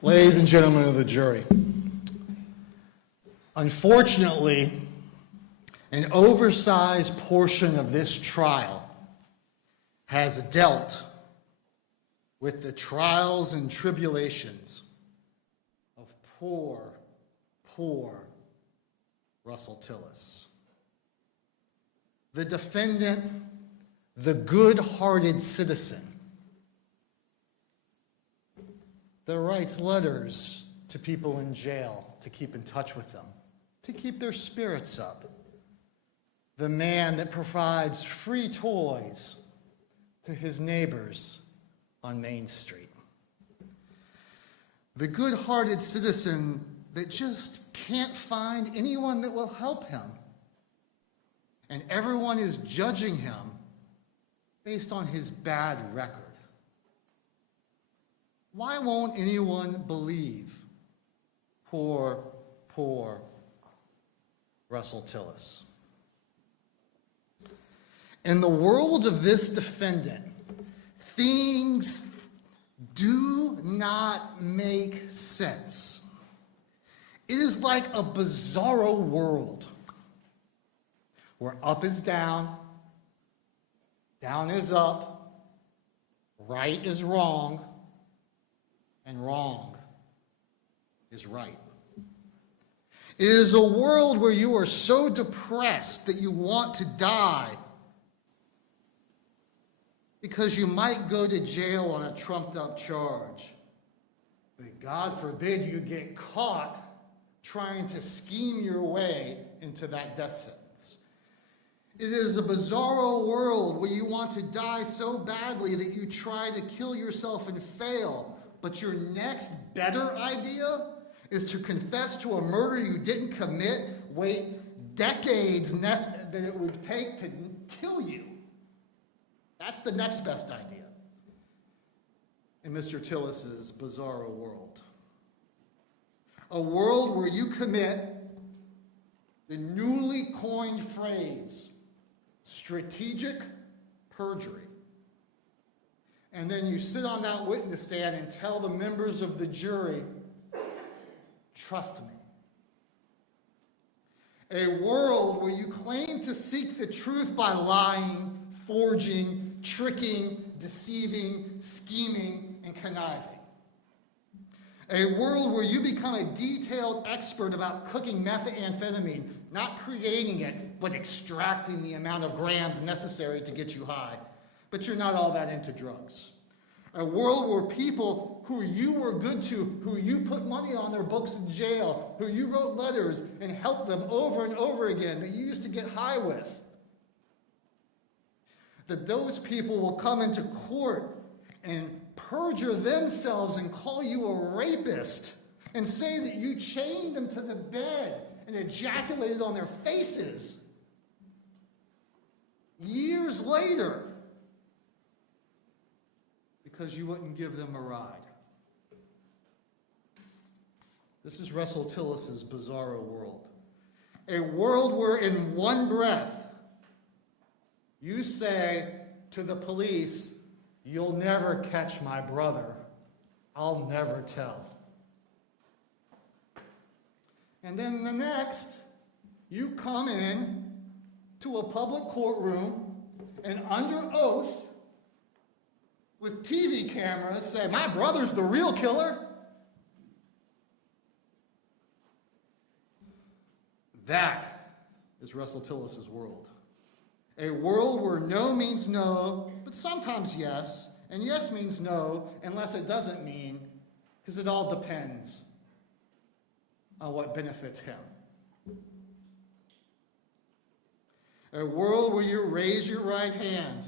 Ladies and gentlemen of the jury, unfortunately, an oversized portion of this trial has dealt with the trials and tribulations of poor Russell Tillis. The defendant, the good-hearted citizen that writes letters to people in jail to keep in touch with them, to keep their spirits up. The man that provides free toys to his neighbors on Main Street. The good-hearted citizen that just can't find anyone that will help him. And everyone is judging him based on his bad record. Why won't anyone believe poor Russell Tillis? In the world of this defendant, things do not make sense. It is like a bizarro world where up is down, down is up, right is wrong, and wrong is right. It is a world where you are so depressed that you want to die because you might go to jail on a trumped-up charge. But God forbid you get caught trying to scheme your way into that death sentence. It is a bizarro world where you want to die so badly that you try to kill yourself and fail. But your next better idea is to confess to a murder you didn't commit, wait decades that it would take to kill you. That's the next best idea in Mr. Tillis's bizarro world. A world where you commit the newly coined phrase, strategic perjury. And then you sit on that witness stand and tell the members of the jury, trust me. A world where you claim to seek the truth by lying, forging, tricking, deceiving, scheming, and conniving. A world where you become a detailed expert about cooking methamphetamine, not creating it, but extracting the amount of grams necessary to get you high. But you're not all that into drugs. A world where people who you were good to, who you put money on their books in jail, who you wrote letters and helped them over and over again, that you used to get high with, that those people will come into court and perjure themselves and call you a rapist and say that you chained them to the bed and ejaculated on their faces. Years later, because you wouldn't give them a ride. This is Russell Tillis's bizarro world. A world where in one breath you say to the police, you'll never catch my brother. I'll never tell. And then the next, you come in to a public courtroom and under oath with TV cameras say, my brother's the real killer. That is Russell Tillis's world. A world where no means no, but sometimes yes, and yes means no, unless it doesn't mean, because it all depends on what benefits him. A world where you raise your right hand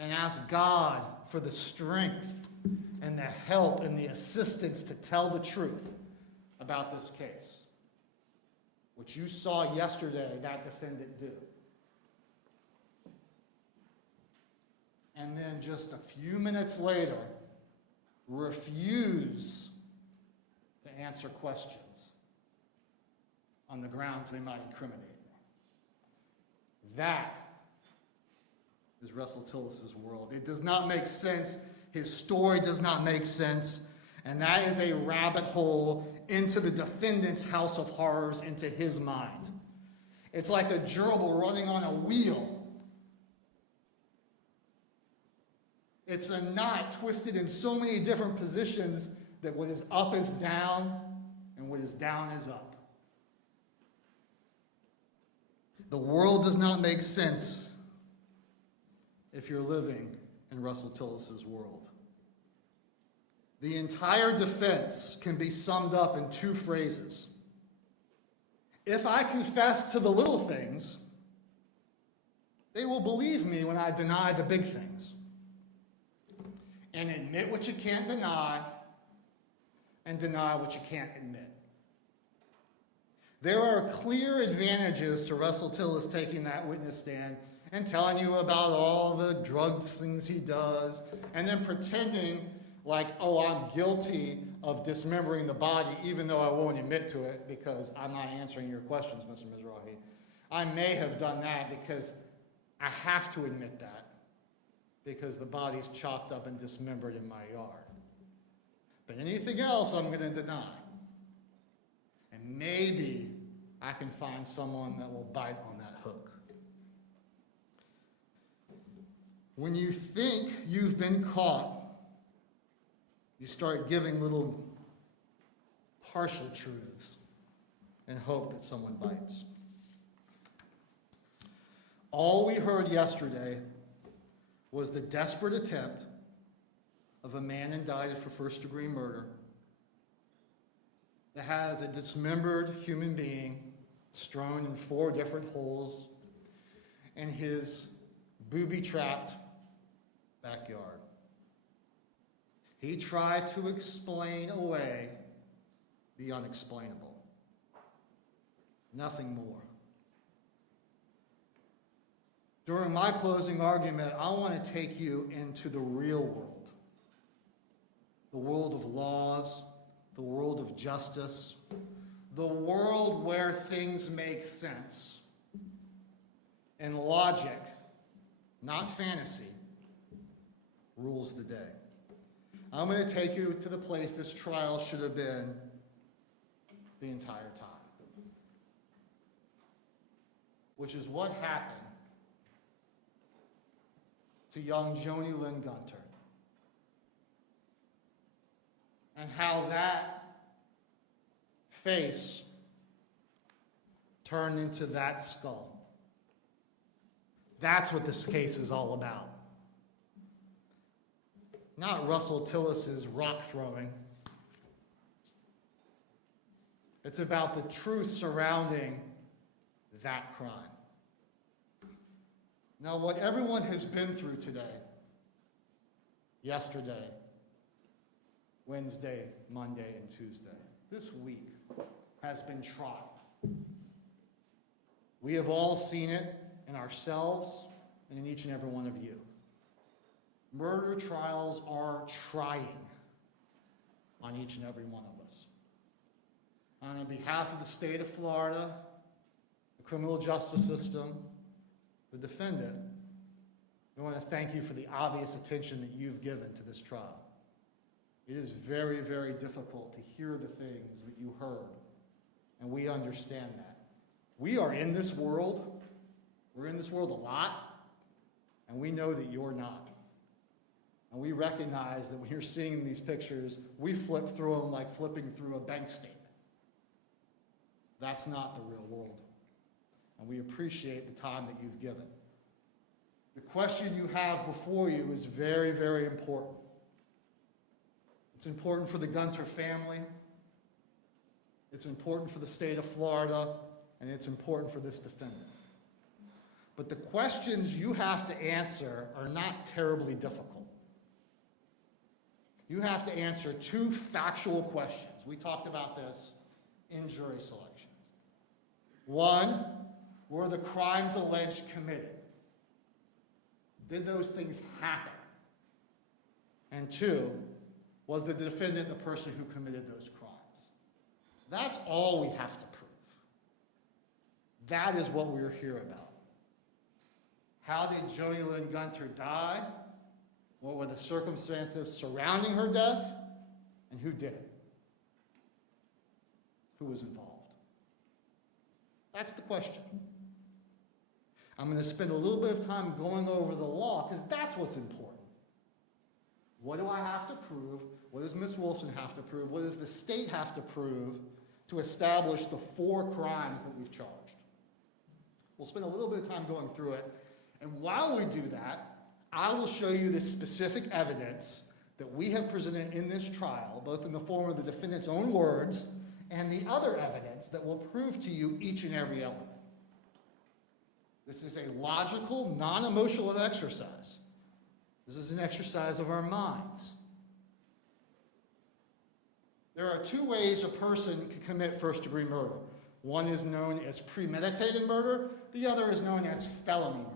and ask God for the strength and the help and the assistance to tell the truth about this case, which you saw yesterday that defendant do. And then just a few minutes later, refuse to answer questions on the grounds they might incriminate me. That is Russell Tillis's world. It does not make sense His story does not make sense, and that is a rabbit hole into the defendant's house of horrors, into his mind. It's like a gerbil running on a wheel. It's a knot twisted in so many different positions that what is up is down, and what is down is up. The world does not make sense if you're living in Russell Tillis' world. The entire defense can be summed up in two phrases. If I confess to the little things, they will believe me when I deny the big things. And admit what you can't deny, and deny what you can't admit. There are clear advantages to Russell Tillis taking that witness stand and telling you about all the drug things he does, and then pretending like, oh, I'm guilty of dismembering the body, even though I won't admit to it because I'm not answering your questions, Mr. Mizrahi. I may have done that because I have to admit that because the body's chopped up and dismembered in my yard. But anything else I'm going to deny. And maybe I can find someone that will bite on that hook. When you think you've been caught, you start giving little partial truths and hope that someone bites. All we heard yesterday was the desperate attempt of a man indicted for first-degree murder that has a dismembered human being strewn in 4 different holes in his booby-trapped backyard. He tried to explain away the unexplainable. Nothing more. During my closing argument, I want to take you into the real world. The world of laws, the world of justice, the world where things make sense. And logic, not fantasy, rules the day. I'm going to take you to the place this trial should have been the entire time, which is what happened to young Joni Lynn Gunter, and how that face turned into that skull. That's what this case is all about. Not Russell Tillis' rock throwing. It's about the truth surrounding that crime. Now, what everyone has been through today, yesterday, Wednesday, Monday, and Tuesday, this week has been trial. We have all seen it in ourselves and in each and every one of you. Murder trials are trying on each and every one of us. On behalf of the state of Florida, the criminal justice system, the defendant, we want to thank you for the obvious attention that you've given to this trial. It is very, very difficult to hear the things that you heard, and we understand that. We are in this world. We're in this world a lot, and we know that you're not. And we recognize that when you're seeing these pictures, we flip through them like flipping through a bank statement. That's not the real world. And we appreciate the time that you've given. The question you have before you is very, very important. It's important for the Gunter family. It's important for the state of Florida. And it's important for this defendant. But the questions you have to answer are not terribly difficult. You have to answer 2 factual questions. We talked about this in jury selection. 1, were the crimes alleged committed? Did those things happen? And 2, was the defendant the person who committed those crimes? That's all we have to prove. That is what we're here about. How did Joni Lynn Gunter die? What were the circumstances surrounding her death? And who did it? Who was involved? That's the question. I'm going to spend a little bit of time going over the law because that's what's important. What do I have to prove? What does Ms. Wilson have to prove? What does the state have to prove to establish the 4 crimes that we've charged? We'll spend a little bit of time going through it. And while we do that, I will show you the specific evidence that we have presented in this trial, both in the form of the defendant's own words and the other evidence that will prove to you each and every element. This is a logical, non-emotional exercise. This is an exercise of our minds. There are 2 ways a person can commit first-degree murder. One is known as premeditated murder. The other is known as felony murder.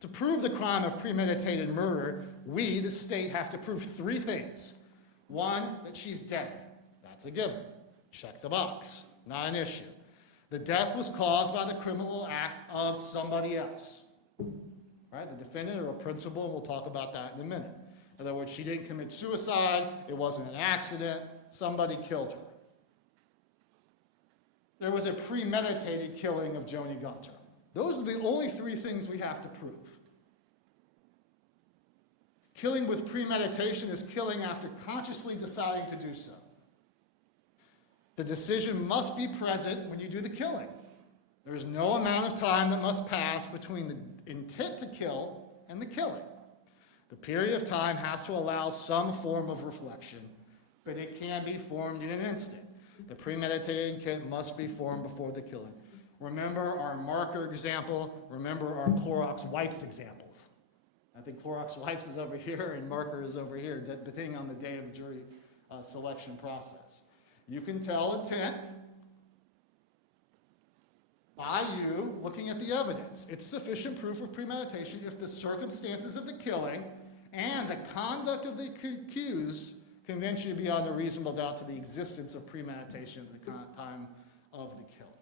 To prove the crime of premeditated murder, we, the state, have to prove 3 things. 1, that she's dead. That's a given. Check the box. Not an issue. The death was caused by the criminal act of somebody else. Right? The defendant or a principal, we'll talk about that in a minute. In other words, she didn't commit suicide, it wasn't an accident, somebody killed her. There was a premeditated killing of Joni Gunter. Those are the only 3 things we have to prove. Killing with premeditation is killing after consciously deciding to do so. The decision must be present when you do the killing. There's no amount of time that must pass between the intent to kill and the killing. The period of time has to allow some form of reflection, but it can be formed in an instant. The premeditated intent must be formed before the killing. Remember our marker example. Remember our Clorox wipes example. I think Clorox wipes is over here and marker is over here, depending on the day of the jury selection process. You can tell intent by you looking at the evidence. It's sufficient proof of premeditation if the circumstances of the killing and the conduct of the accused convince you beyond a reasonable doubt to the existence of premeditation at the time of the kill.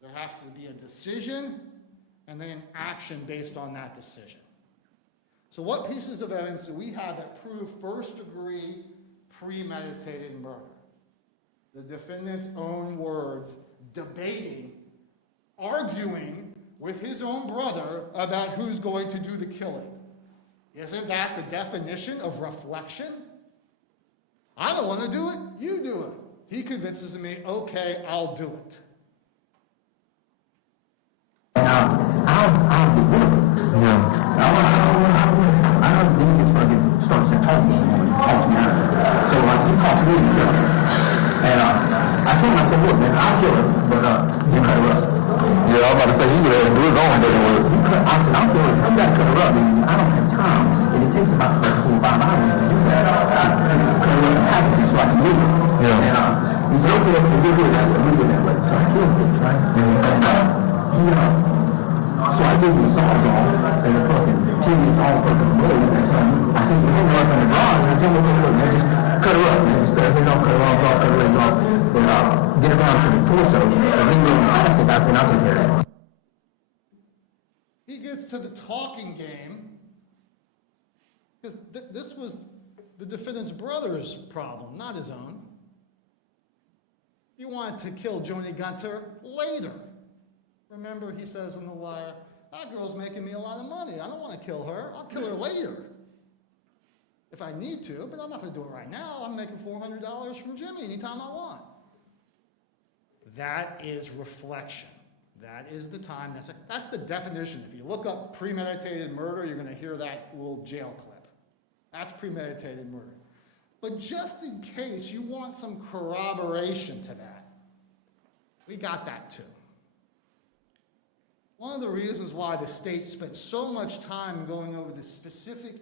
There has to be a decision and then an action based on that decision. So what pieces of evidence do we have that prove first-degree premeditated murder? The defendant's own words, debating, arguing with his own brother about who's going to do the killing. Isn't that the definition of reflection? I don't want to do it, you do it. He convinces me, okay, I'll do it. I'll be good. Yeah. I don't think it's going to start to talk to me. So he talked to me. And I told him, I said, look, man, I'll kill her, but you cut her up. Yeah, I was about to say, you could have do it on, doesn't work. I said, I'll kill her. You got to cut her up. I mean, I don't have time. And it takes about 4 or 5 hours to do that. Cut her up in half so I can leave her. Yeah. And he said, okay, we'll do it that way. We'll do it that way. So I killed her, right? And so I gave him the saws on, and the fucking TV's all fucking blue. I think the hang her up in the garage, and I tell him, look, man, just cut her up, man. Just cut her off, cut her legs off, and get her down to the torso, and leave her in plastic. I said, I'll take care of that. He gets to the talking game, because this was the defendant's brother's problem, not his own. He wanted to kill Joni Gunter later. Remember, he says in The Wire, that girl's making me a lot of money. I don't want to kill her. I'll kill her later if I need to, but I'm not going to do it right now. I'm making $400 from Jimmy anytime I want. That is reflection. That is the time. That's the definition. If you look up premeditated murder, you're going to hear that little jail clip. That's premeditated murder. But just in case you want some corroboration to that, we got that too. One of the reasons why the state spent so much time going over the specific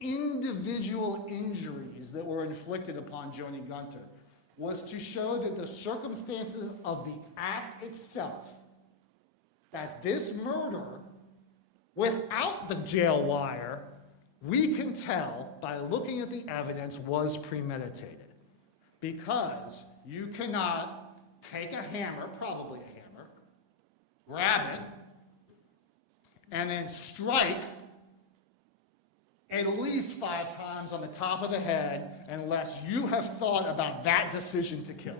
individual injuries that were inflicted upon Joni Gunter was to show that the circumstances of the act itself, that this murder, without the jail wire, we can tell by looking at the evidence was premeditated. Because you cannot take a hammer, probably a hammer, grab it, and then strike at least 5 times on the top of the head unless you have thought about that decision to kill.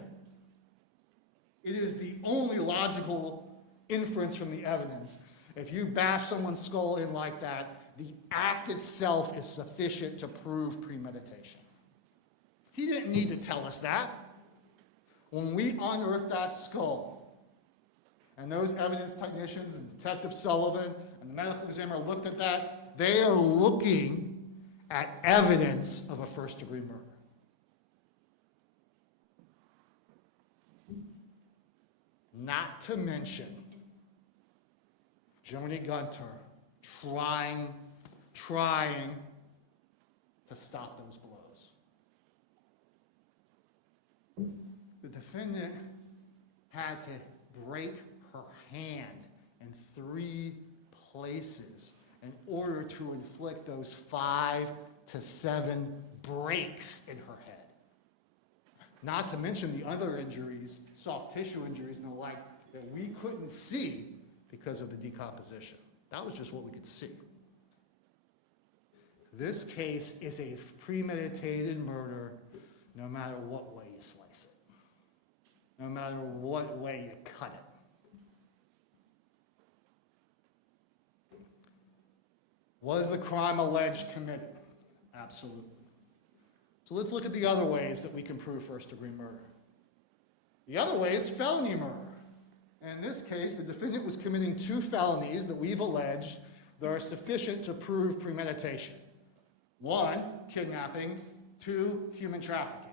It is the only logical inference from the evidence. If you bash someone's skull in like that, the act itself is sufficient to prove premeditation. He didn't need to tell us that. When we unearthed that skull, and those evidence technicians and Detective Sullivan and the medical examiner looked at that, they are looking at evidence of a first-degree murder. Not to mention Joni Gunter trying to stop those blows. The defendant had to break her hand in 3 places in order to inflict those 5 to 7 breaks in her head. Not to mention the other injuries, soft tissue injuries and the like, that we couldn't see because of the decomposition. That was just what we could see. This case is a premeditated murder no matter what way you slice it, no matter what way you cut it. Was the crime alleged committed? Absolutely. So let's look at the other ways that we can prove first-degree murder. The other way is felony murder. In this case, the defendant was committing 2 felonies that we've alleged that are sufficient to prove premeditation. 1, kidnapping, 2, human trafficking.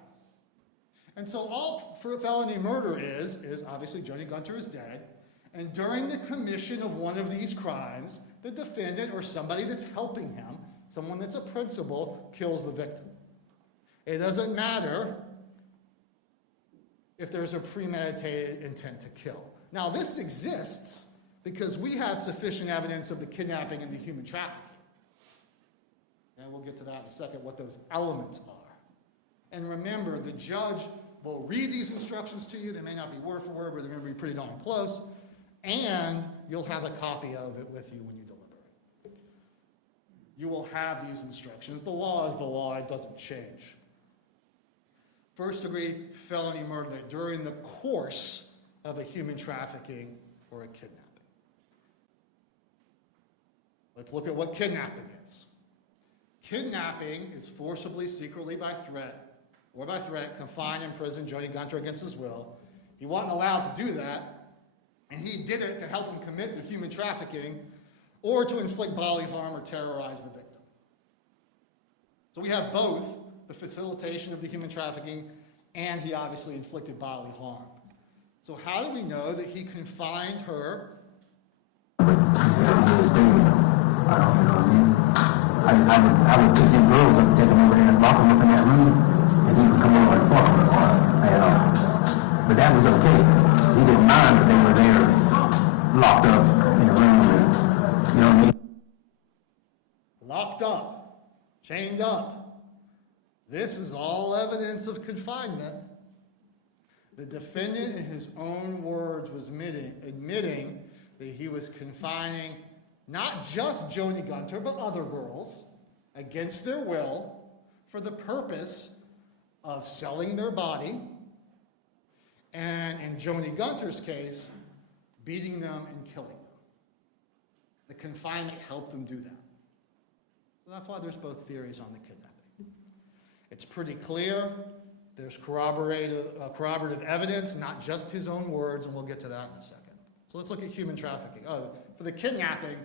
And so all felony murder is obviously Joni Gunter is dead, and during the commission of one of these crimes, the defendant or somebody that's helping him, someone that's a principal, kills the victim. It doesn't matter if there's a premeditated intent to kill. Now, this exists because we have sufficient evidence of the kidnapping and the human trafficking. And we'll get to that in a second, what those elements are. And remember, the judge will read these instructions to you. They may not be word for word, but they're going to be pretty darn close. And you'll have a copy of it with you when you deliberate. You will have these instructions. The law is the law. It doesn't change. First-degree felony murder during the course of a human trafficking or a kidnapping. Let's look at what kidnapping is. Kidnapping is forcibly, secretly, by threat, confine, imprison Joni Gunter against his will. He wasn't allowed to do that, and he did it to help him commit the human trafficking or to inflict bodily harm or terrorize the victim. So we have both the facilitation of the human trafficking, and he obviously inflicted bodily harm. So how do we know that he confined her? I would pick them girls up, take them over there and lock them up in that room, and he would come over and fuck them. But that was okay. He didn't mind that they were there locked up in a room, and, you know what I mean? Locked up, chained up. This is all evidence of confinement. The defendant, in his own words, was admitting that he was confining not just Joni Gunter, but other girls against their will for the purpose of selling their body, and in Joni Gunter's case, beating them and killing them. The confinement helped them do that. So that's why there's both theories on the kidnapping. It's pretty clear. There's corroborative evidence, not just his own words, and we'll get to that in a second. So let's look at human trafficking. For the kidnapping,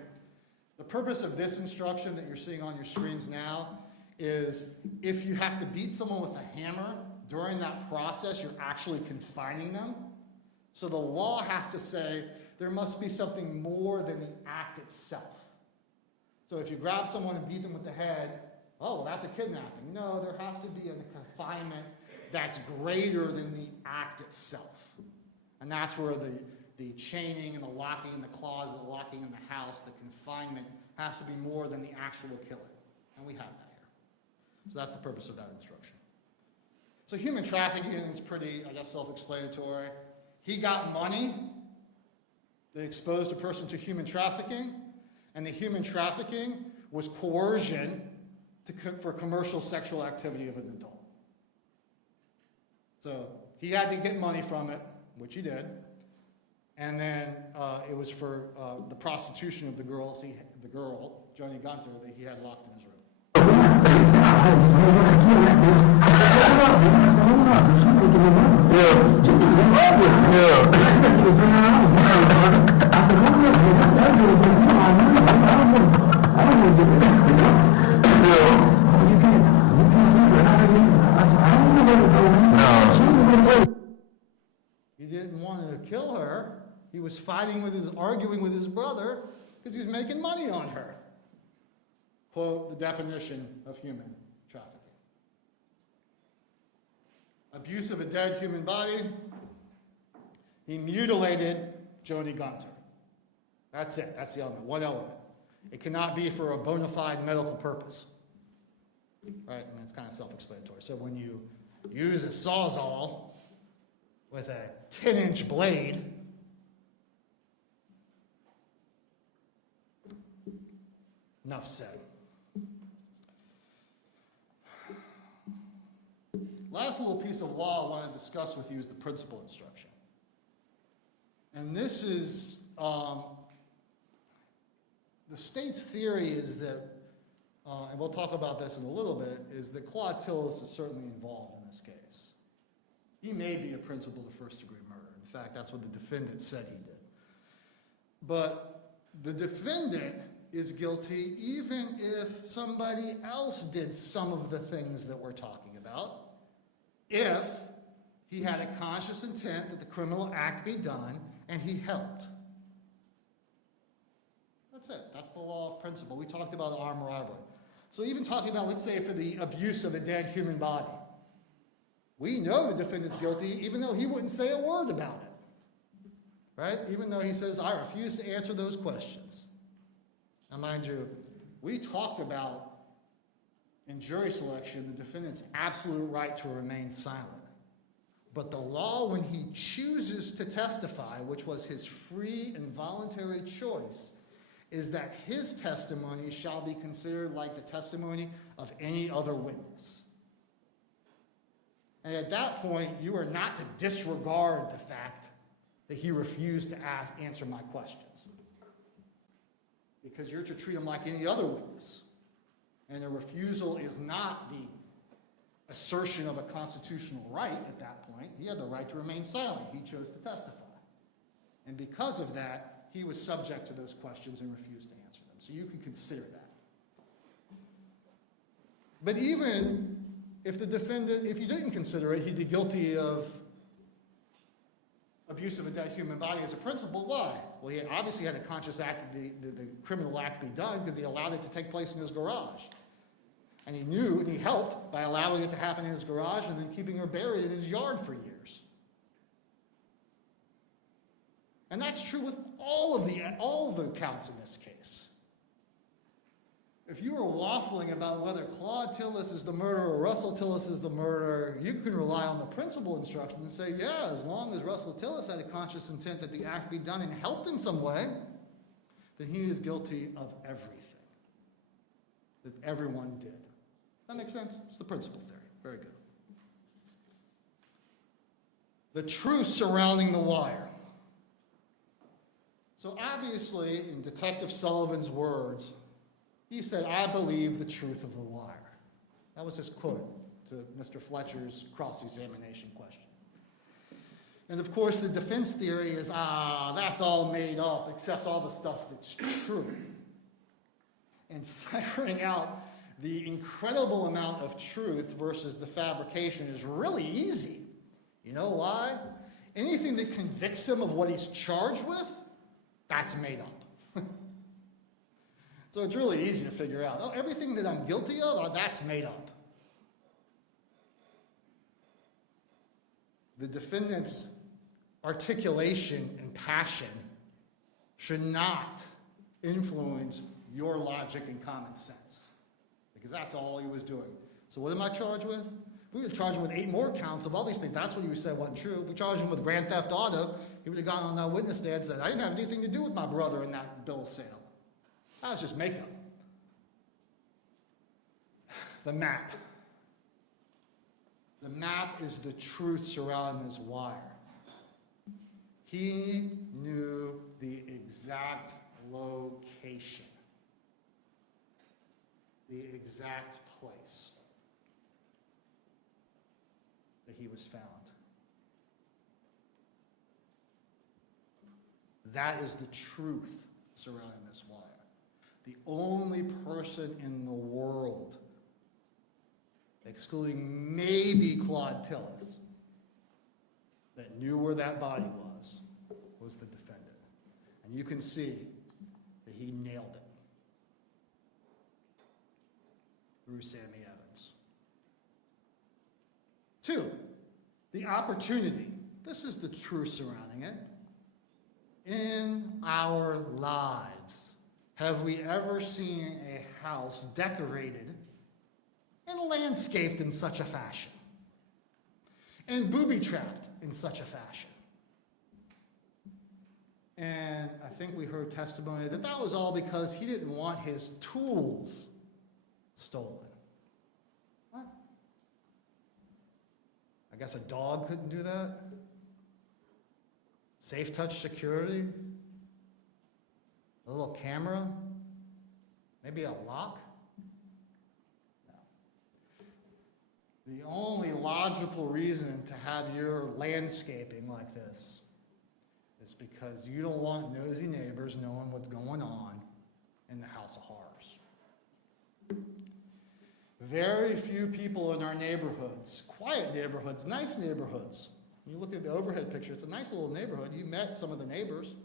the purpose of this instruction that you're seeing on your screens now is if you have to beat someone with a hammer, during that process, you're actually confining them. So the law has to say there must be something more than the act itself. So if you grab someone and beat them with the head, oh, well, that's a kidnapping. No, there has to be a confinement that's greater than the act itself. And that's where the chaining and the locking in the closet, the locking in the house, the confinement has to be more than the actual killing. And we have that here. So that's the purpose of that instruction. So human trafficking is pretty, I guess, self-explanatory. He got money that exposed a person to human trafficking, and the human trafficking was coercion for commercial sexual activity of an adult. So he had to get money from it, which he did, and then it was for the prostitution of the girl, Joni Gunter, that he had locked in his room. He didn't want to kill her. He was arguing with his brother because he's making money on her. Quote, the definition of human trafficking. Abuse of a dead human body. He mutilated Joni Gunter. That's it. That's the element. One element. It cannot be for a bona fide medical purpose. Right? I mean, it's kind of self-explanatory. So when you use a sawzall with a 10-inch blade, enough said. Last little piece of law I want to discuss with you is the principal instruction. And this is, the state's theory is that, and we'll talk about this in a little bit, is that Claude Tillis is certainly involved in this case. He may be a principal of first-degree murder. In fact, that's what the defendant said he did. But the defendant is guilty even if somebody else did some of the things that we're talking about, if he had a conscious intent that the criminal act be done and he helped. That's it. That's the law of principle. We talked about armed robbery. So even talking about, let's say, for the abuse of a dead human body, we know the defendant's guilty even though he wouldn't say a word about it. Right? Even though he says, I refuse to answer those questions. Now, mind you, we talked about in jury selection the defendant's absolute right to remain silent. But the law, when he chooses to testify, which was his free and voluntary choice, is that his testimony shall be considered like the testimony of any other witness. And at that point, you are not to disregard the fact that he refused to answer my questions, because you're to treat him like any other witness. And a refusal is not the assertion of a constitutional right at that point. He had the right to remain silent. He chose to testify. And because of that, he was subject to those questions and refused to answer them. So you can consider that. But even if the defendant, if you didn't consider it, he'd be guilty of abuse of a dead human body as a principle. Why? Well, he obviously had a conscious act that the criminal act be done because he allowed it to take place in his garage. And he knew, and he helped by allowing it to happen in his garage and then keeping her buried in his yard for years. And that's true with all of the counts in this case. If you were waffling about whether Claude Tillis is the murderer or Russell Tillis is the murderer, you can rely on the principal instruction and say, yeah, as long as Russell Tillis had a conscious intent that the act be done and helped in some way, then he is guilty of everything that everyone did. That makes sense? It's the principal theory. Very good. The truth surrounding the wire. So obviously, in Detective Sullivan's words, he said, I believe the truth of the wire. That was his quote to Mr. Fletcher's cross-examination question. And of course, the defense theory is, that's all made up, except all the stuff that's true. And ciphering out the incredible amount of truth versus the fabrication is really easy. You know why? Anything that convicts him of what he's charged with, that's made up. So it's really easy to figure out. Oh, everything that I'm guilty of, that's made up. The defendant's articulation and passion should not influence your logic and common sense, because that's all he was doing. So what am I charged with? We would charge him with 8 more counts of all these things. That's what he said wasn't true. If we charged him with grand theft auto, he would have gone on that witness stand and said, I didn't have anything to do with my brother in that bill of sale. That was just makeup. The map. The map is the truth surrounding this wire. He knew the exact location, the exact place that he was found. That is the truth surrounding this wire. The only person in the world, excluding maybe Claude Tillis, that knew where that body was the defendant. And you can see that he nailed it through Sammy Evans. 2, the opportunity. This is the truth surrounding it. In our lives, have we ever seen a house decorated and landscaped in such a fashion, and booby-trapped in such a fashion? And I think we heard testimony that that was all because he didn't want his tools stolen. What? I guess a dog couldn't do that? Safe touch security? A little camera? Maybe a lock? No. The only logical reason to have your landscaping like this is because you don't want nosy neighbors knowing what's going on in the house of horrors. Very few people in our neighborhoods, quiet neighborhoods, nice neighborhoods. You look at the overhead picture, it's a nice little neighborhood. You met some of the neighbors.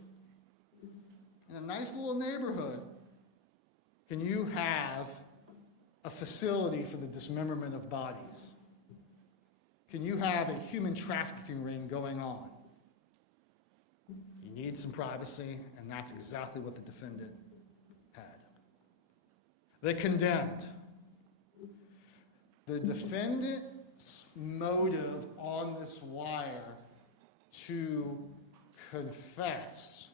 In a nice little neighborhood, can you have a facility for the dismemberment of bodies? Can you have a human trafficking ring going on? You need some privacy, and that's exactly what the defendant had. The condemned. The defendant's motive on this wire to confess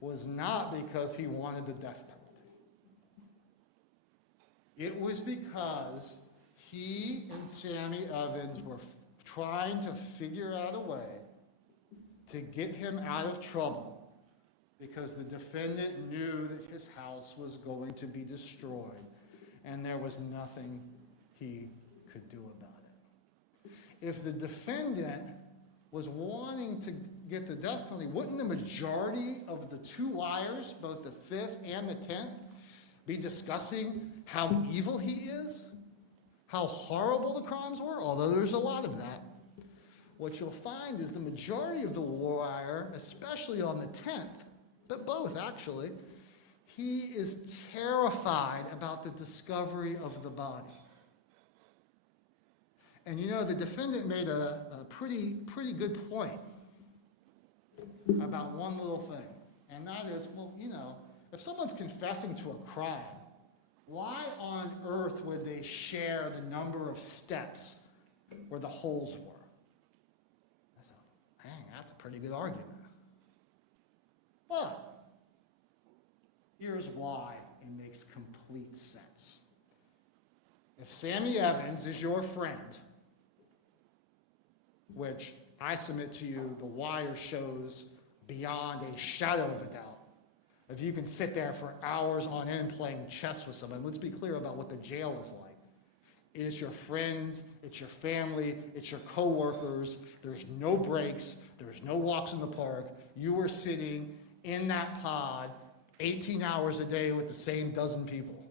was not because he wanted the death penalty. It was because he and Sammy Evans were trying to figure out a way to get him out of trouble because the defendant knew that his house was going to be destroyed and there was nothing he could do about it. If the defendant was wanting to get the death penalty, wouldn't the majority of the 2 wires, both the 5th and the 10th, be discussing how evil he is? How horrible the crimes were? Although there's a lot of that. What you'll find is the majority of the wire, especially on the 10th, but both actually, he is terrified about the discovery of the body. And you know, the defendant made a pretty good point about one little thing, and that is, well, you know, if someone's confessing to a crime, why on earth would they share the number of steps where the holes were? I thought, dang, that's a pretty good argument. But here's why it makes complete sense. If Sammy Evans is your friend, which I submit to you, the wire shows beyond a shadow of a doubt. If you can sit there for hours on end playing chess with someone, let's be clear about what the jail is like. It's your friends, it's your family, it's your coworkers. There's no breaks, there's no walks in the park. You are sitting in that pod 18 hours a day with the same dozen people.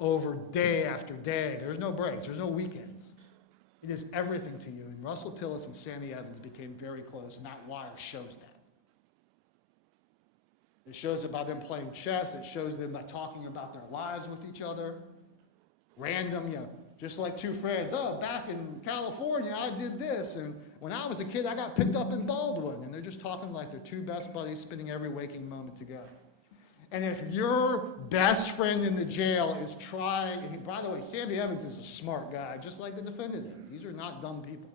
Over day after day. There's no breaks, there's no weekends. It is everything to you. And Russell Tillis and Sammy Evans became very close, and that wire shows that. It shows it by them playing chess. It shows them by talking about their lives with each other. Random, you know, just like 2 friends. Oh, back in California, I did this. And when I was a kid, I got picked up in Baldwin. And they're just talking like they're 2 best buddies spending every waking moment together. And if your best friend in the jail is trying, and by the way, Sammy Evans is a smart guy, just like the defendant is. These are not dumb people.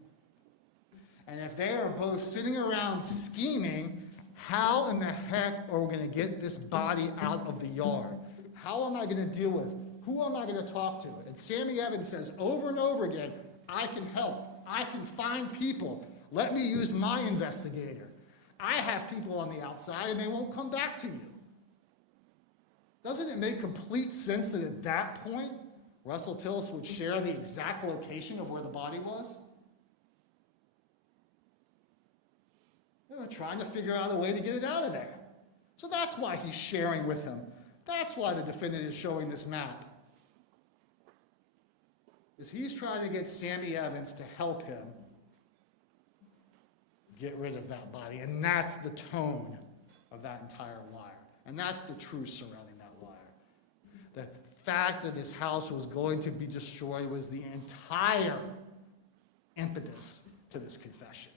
And if they are both sitting around scheming, how in the heck are we going to get this body out of the yard? How am I going to deal with who am I going to talk to? And Sammy Evans says over and over again, I can help. I can find people. Let me use my investigator. I have people on the outside and they won't come back to you. Doesn't it make complete sense that at that point, Russell Tillis would share the exact location of where the body was? They were trying to figure out a way to get it out of there. So that's why he's sharing with him. That's why the defendant is showing this map. Is he's trying to get Sammy Evans to help him get rid of that body. And that's the tone of that entire liar. And that's the truth surrounding that liar. The fact that this house was going to be destroyed was the entire impetus to this confession.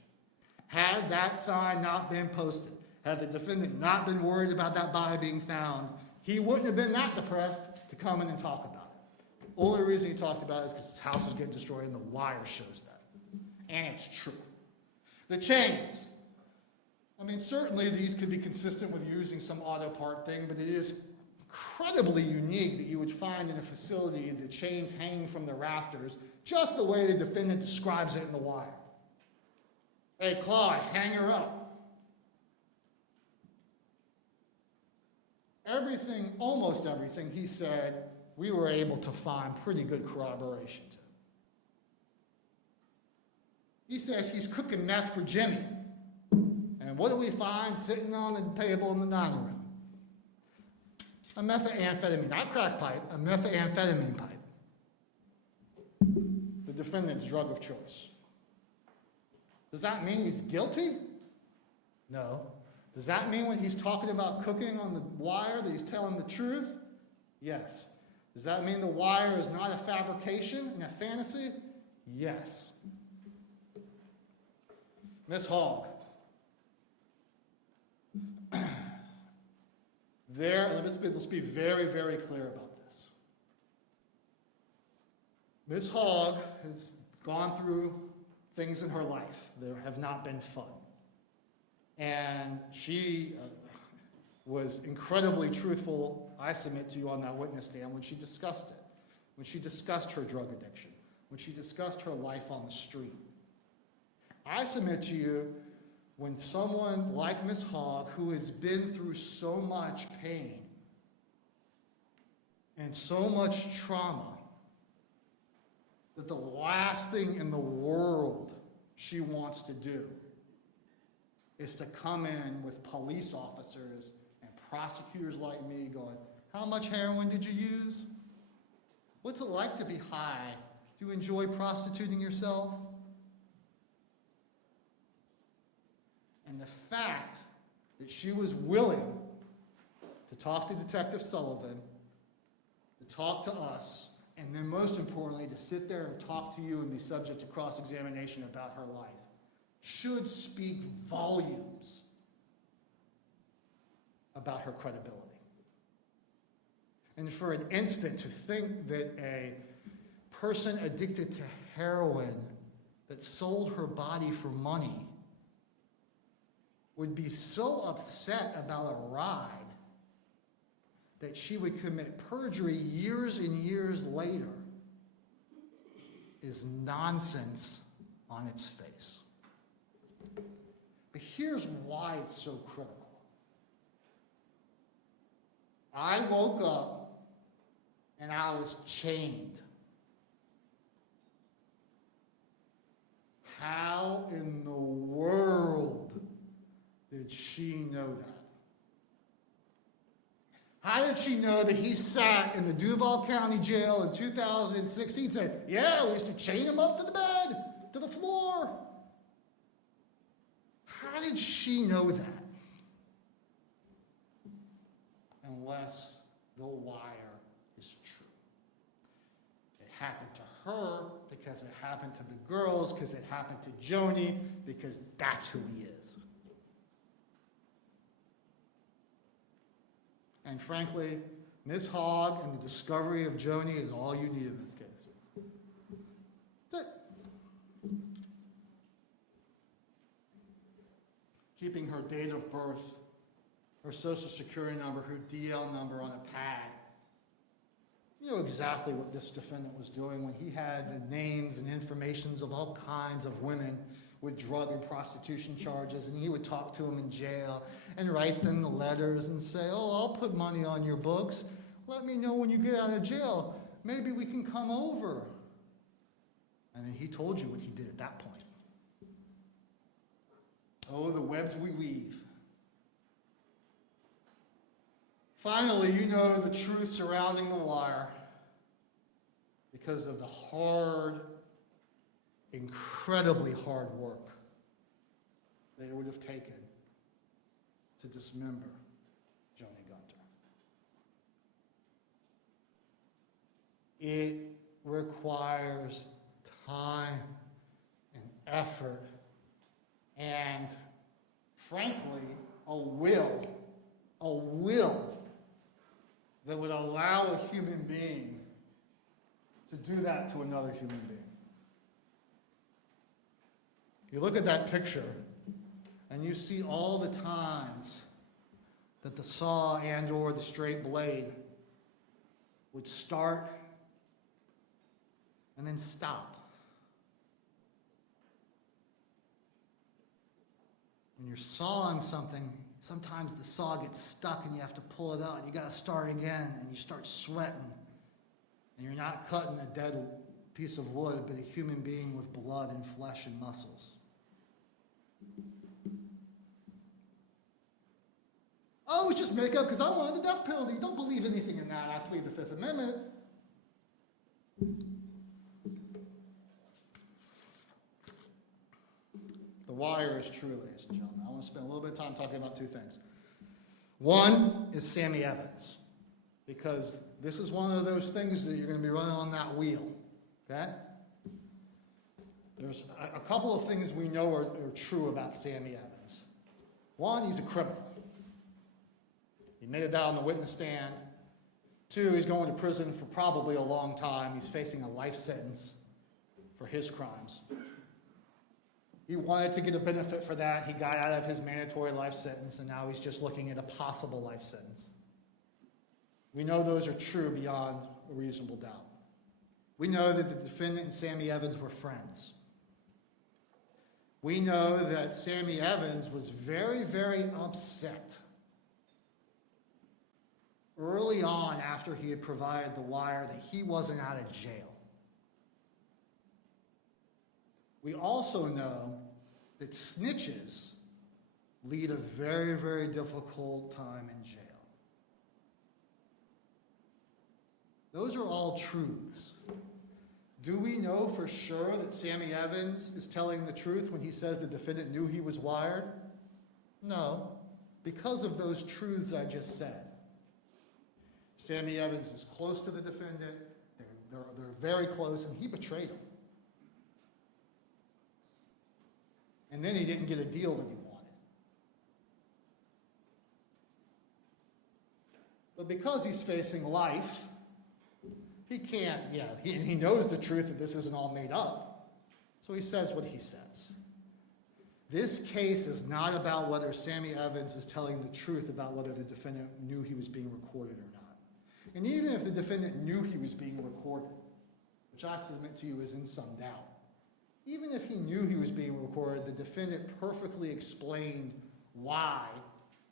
Had that sign not been posted, had the defendant not been worried about that body being found, he wouldn't have been that depressed to come in and talk about it. The only reason he talked about it is because his house was getting destroyed, and the wire shows that. And it's true. The chains. I mean, certainly these could be consistent with using some auto part thing, but it is incredibly unique that you would find in a facility the chains hanging from the rafters, just the way the defendant describes it in the wire. Hey, Claude, hang her up. Everything, almost everything he said, we were able to find pretty good corroboration to. He says he's cooking meth for Jimmy. And what do we find sitting on the table in the dining room? A methamphetamine, not crack pipe, a methamphetamine pipe. The defendant's drug of choice. Does that mean he's guilty? No. Does that mean when he's talking about cooking on the wire that he's telling the truth? Yes. Does that mean the wire is not a fabrication and a fantasy? Yes. Miss Hogg. Let's be very, very clear about this. Miss Hogg has gone through things in her life that have not been fun. And she was incredibly truthful, I submit to you, on that witness stand when she discussed it, when she discussed her drug addiction, when she discussed her life on the street. I submit to you, when someone like Miss Hogg, who has been through so much pain and so much trauma, that the last thing in the world she wants to do is to come in with police officers and prosecutors like me going, how much heroin did you use? What's it like to be high? Do you enjoy prostituting yourself? And the fact that she was willing to talk to Detective Sullivan, to talk to us, and then most importantly, to sit there and talk to you and be subject to cross-examination about her life, should speak volumes about her credibility. And for an instant to think that a person addicted to heroin that sold her body for money would be so upset about a ride that she would commit perjury years and years later is nonsense on its face. But here's why it's so critical. I woke up and I was chained. How in the world did she know that? How did she know that he sat in the Duval County Jail in 2016 and said, yeah, we used to chain him up to the bed, to the floor? How did she know that? Unless the wire is true. It happened to her because it happened to the girls, because it happened to Joni, because that's who he is. And frankly, Miss Hogg and the discovery of Joni is all you need in this case. That's it. Keeping her date of birth, her social security number, her DL number on a pad. You know exactly what this defendant was doing when he had the names and informations of all kinds of women with drug and prostitution charges, and he would talk to them in jail and write them the letters and say, oh, I'll put money on your books. Let me know when you get out of jail. Maybe we can come over. And then he told you what he did at that point. Oh, the webs we weave. Finally, you know the truth surrounding the wire because of the hard, incredibly hard work that it would have taken to dismember Joni Gunter. It requires time and effort and, frankly, a will that would allow a human being to do that to another human being. You look at that picture and you see all the times that the saw and or the straight blade would start and then stop. When you're sawing something, sometimes the saw gets stuck and you have to pull it out and you got to start again and you start sweating. And you're not cutting a dead piece of wood, but a human being with blood and flesh and muscles. Oh, it's just makeup because I wanted the death penalty. Don't believe anything in that. I plead the Fifth Amendment. The wire is true, ladies and gentlemen. I want to spend a little bit of time talking about two things. One is Sammy Evans, because this is one of those things that you're going to be running on that wheel, okay? There's a couple of things we know are true about Sammy Evans. One, he's a criminal. He made it down on the witness stand. Two, he's going to prison for probably a long time. He's facing a life sentence for his crimes. He wanted to get a benefit for that. He got out of his mandatory life sentence, and now he's just looking at a possible life sentence. We know those are true beyond a reasonable doubt. We know that the defendant and Sammy Evans were friends. We know that Sammy Evans was very, very upset early on after he had provided the wire that he wasn't out of jail. We also know that snitches lead a very, very difficult time in jail. Those are all truths. Do we know for sure that Sammy Evans is telling the truth when he says the defendant knew he was wired? No, because of those truths I just said. Sammy Evans is close to the defendant. They're very close, and he betrayed him. And then he didn't get a deal that he wanted. But because he's facing life, he can't, he knows the truth that this isn't all made up. So he says what he says. This case is not about whether Sammy Evans is telling the truth about whether the defendant knew he was being recorded or not. And even if the defendant knew he was being recorded, which I submit to you is in some doubt, even if he knew he was being recorded, the defendant perfectly explained why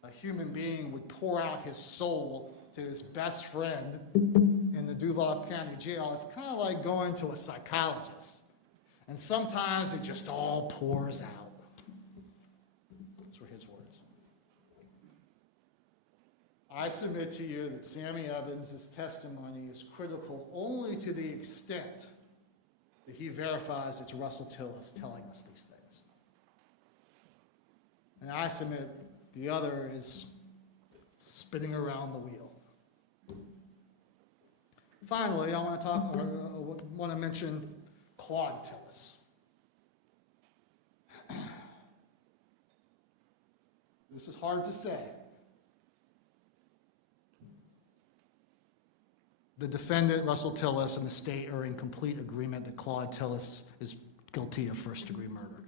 a human being would pour out his soul to his best friend in the Duval County Jail. It's kind of like going to a psychologist. And sometimes it just all pours out. Those were his words. I submit to you that Sammy Evans' testimony is critical only to the extent that he verifies it's Russell Tillis telling us these things. And I submit the other is spinning around the wheel. Finally, I want to mention Claude Tillis. This is hard to say. The defendant, Russell Tillis, and the state are in complete agreement that Claude Tillis is guilty of first-degree murder.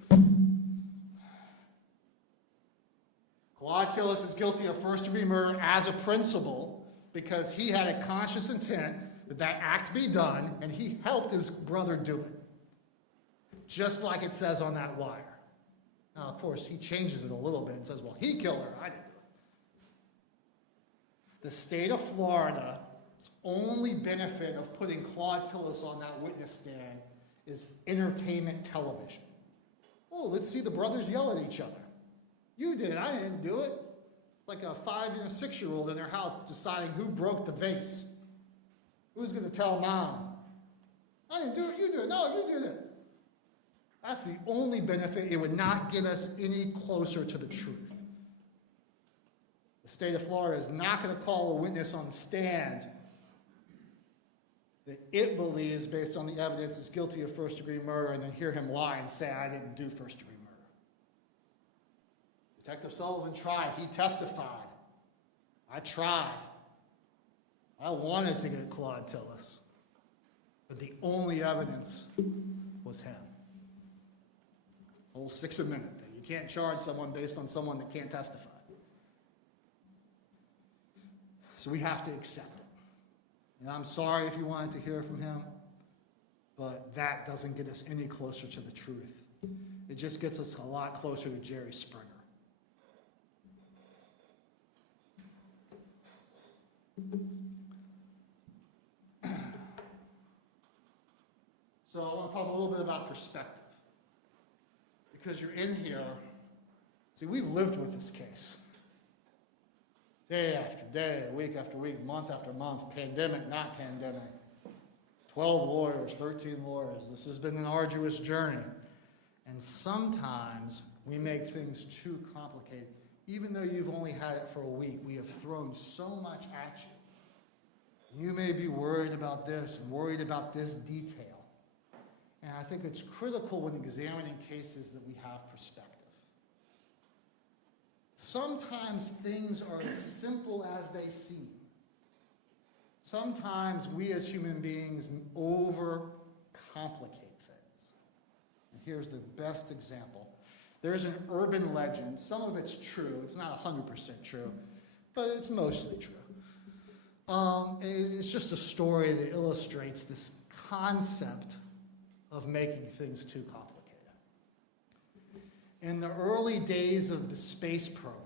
Claude Tillis is guilty of first-degree murder as a principal because he had a conscious intent that that act be done, and he helped his brother do it. Just like it says on that wire. Now, of course, he changes it a little bit and says, well, he killed her, I didn't do it. The state of Florida's only benefit of putting Claude Tillis on that witness stand is entertainment television. Oh, let's see the brothers yell at each other. You did it, I didn't do it. Like a 5 and a 6-year-old in their house deciding who broke the vase. Who's going to tell mom? I didn't do it, you did it. No, you did it. That's the only benefit. It would not get us any closer to the truth. The state of Florida is not going to call a witness on the stand that it believes, based on the evidence, is guilty of first-degree murder, and then hear him lie and say, I didn't do first-degree murder. Detective Sullivan tried. He testified. I tried. I wanted to get Claude Tillis, but the only evidence was him. Whole 6 Amendment thing. You can't charge someone based on someone that can't testify. So we have to accept it. And I'm sorry if you wanted to hear from him, but that doesn't get us any closer to the truth. It just gets us a lot closer to Jerry Springer. So I want to talk a little bit about perspective. Because you're in here, see, we've lived with this case. Day after day, week after week, month after month, pandemic, not pandemic. 12 lawyers, 13 lawyers. This has been an arduous journey. And sometimes we make things too complicated. Even though you've only had it for a week, we have thrown so much at you. You may be worried about this and worried about this detail. And I think it's critical when examining cases that we have perspective. Sometimes things are as simple as they seem. Sometimes we as human beings overcomplicate things. And here's the best example. There's an urban legend. Some of it's true. It's not 100% true, but it's mostly true. It's just a story that illustrates this concept of making things too complicated. In the early days of the space program,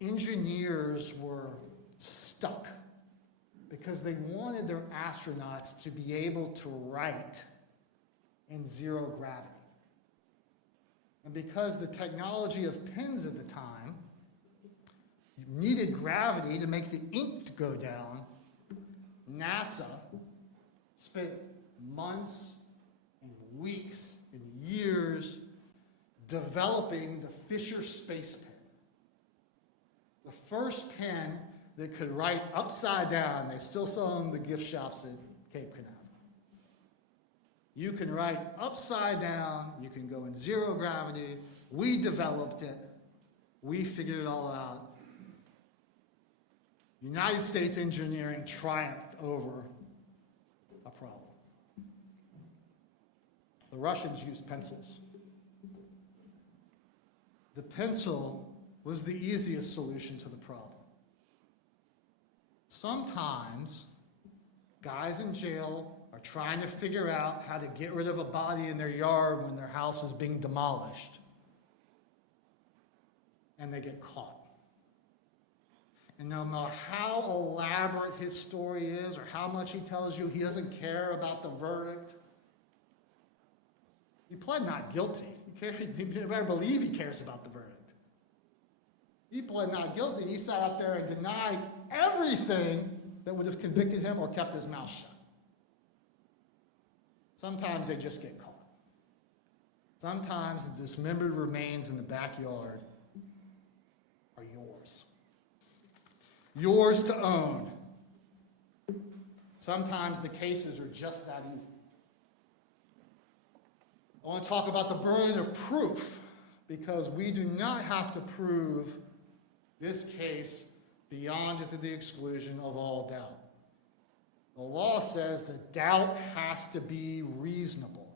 engineers were stuck because they wanted their astronauts to be able to write in zero gravity. And because the technology of pens at the time needed gravity to make the ink to go down, NASA spent months and weeks and years developing the Fisher space pen. The first pen that could write upside down. They still sell them in the gift shops at Cape Canaveral. You can write upside down. You can go in zero gravity. We developed it. We figured it all out. United States engineering triumphed over a problem. The Russians used pencils. The pencil was the easiest solution to the problem. Sometimes guys in jail are trying to figure out how to get rid of a body in their yard when their house is being demolished. And they get caught. And no matter how elaborate his story is or how much he tells you he doesn't care about the verdict, he pled not guilty. You better believe he cares about the verdict. He pled not guilty. He sat up there and denied everything that would have convicted him or kept his mouth shut. Sometimes they just get caught. Sometimes the dismembered remains in the backyard are yours. Yours to own. Sometimes the cases are just that easy. I want to talk about the burden of proof, because we do not have to prove this case beyond it to the exclusion of all doubt. The law says that doubt has to be reasonable.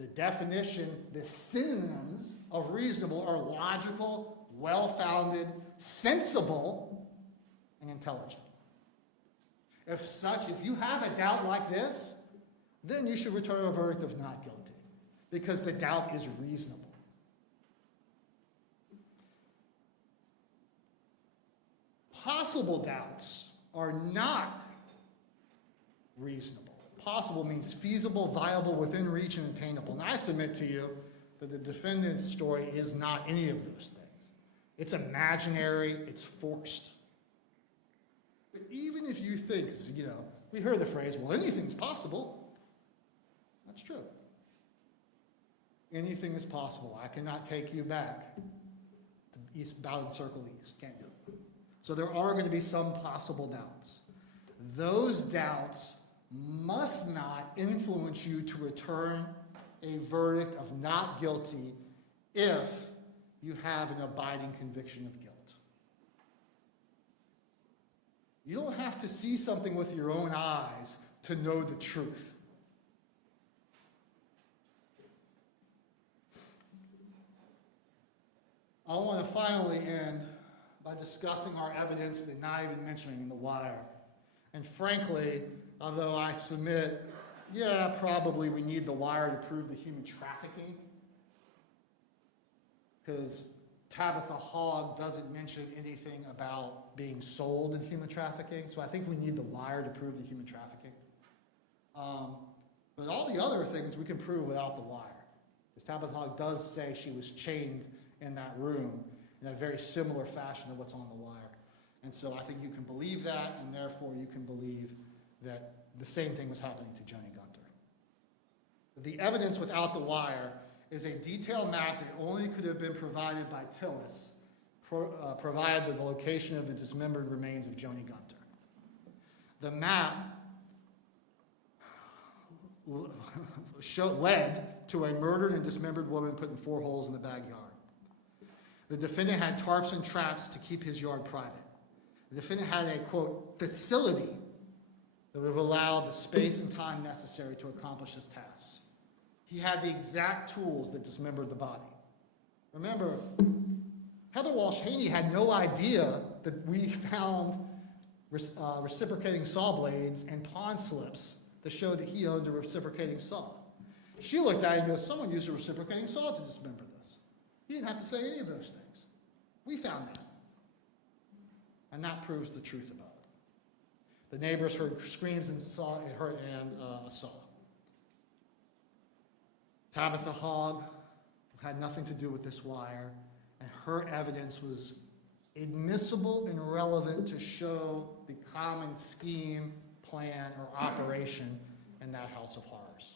The definition, the synonyms of reasonable are logical, well-founded, sensible, and intelligent. If you have a doubt like this, then you should return a verdict of not guilty, because the doubt is reasonable. Possible doubts are not reasonable. Possible means feasible, viable, within reach, and attainable. And I submit to you that the defendant's story is not any of those things. It's imaginary, it's forced. But even if you think, we heard the phrase, well, anything's possible. That's true. Anything is possible. I cannot take you back to East Bowden Circle East. Can't do it. So there are going to be some possible doubts. Those doubts must not influence you to return a verdict of not guilty if you have an abiding conviction of guilt. You don't have to see something with your own eyes to know the truth. I want to finally end by discussing our evidence and not even mentioning the wire. And frankly, although I submit, probably we need the wire to prove the human trafficking, because Tabitha Hogg doesn't mention anything about being sold in human trafficking, so I think we need the wire to prove the human trafficking. But all the other things we can prove without the wire, because Tabitha Hogg does say she was chained in that room in a very similar fashion to what's on the wire. And so I think you can believe that, and therefore you can believe that the same thing was happening to Johnny Gunter. The evidence without the wire is a detailed map that only could have been provided by Tillis, provided the location of the dismembered remains of Johnny Gunter. The map led to a murdered and dismembered woman put in 4 holes in the backyard. The defendant had tarps and traps to keep his yard private. The defendant had a, quote, facility that would have allowed the space and time necessary to accomplish his tasks. He had the exact tools that dismembered the body. Remember, Heather Walsh Haney had no idea that we found reciprocating saw blades and pawn slips that showed that he owned a reciprocating saw. She looked at it and goes, someone used a reciprocating saw to dismember this. He didn't have to say any of those things. We found that. And that proves the truth about it. The neighbors heard screams and saw a saw. Tabitha Hogg had nothing to do with this wire, and her evidence was admissible and relevant to show the common scheme, plan, or operation in that house of horrors.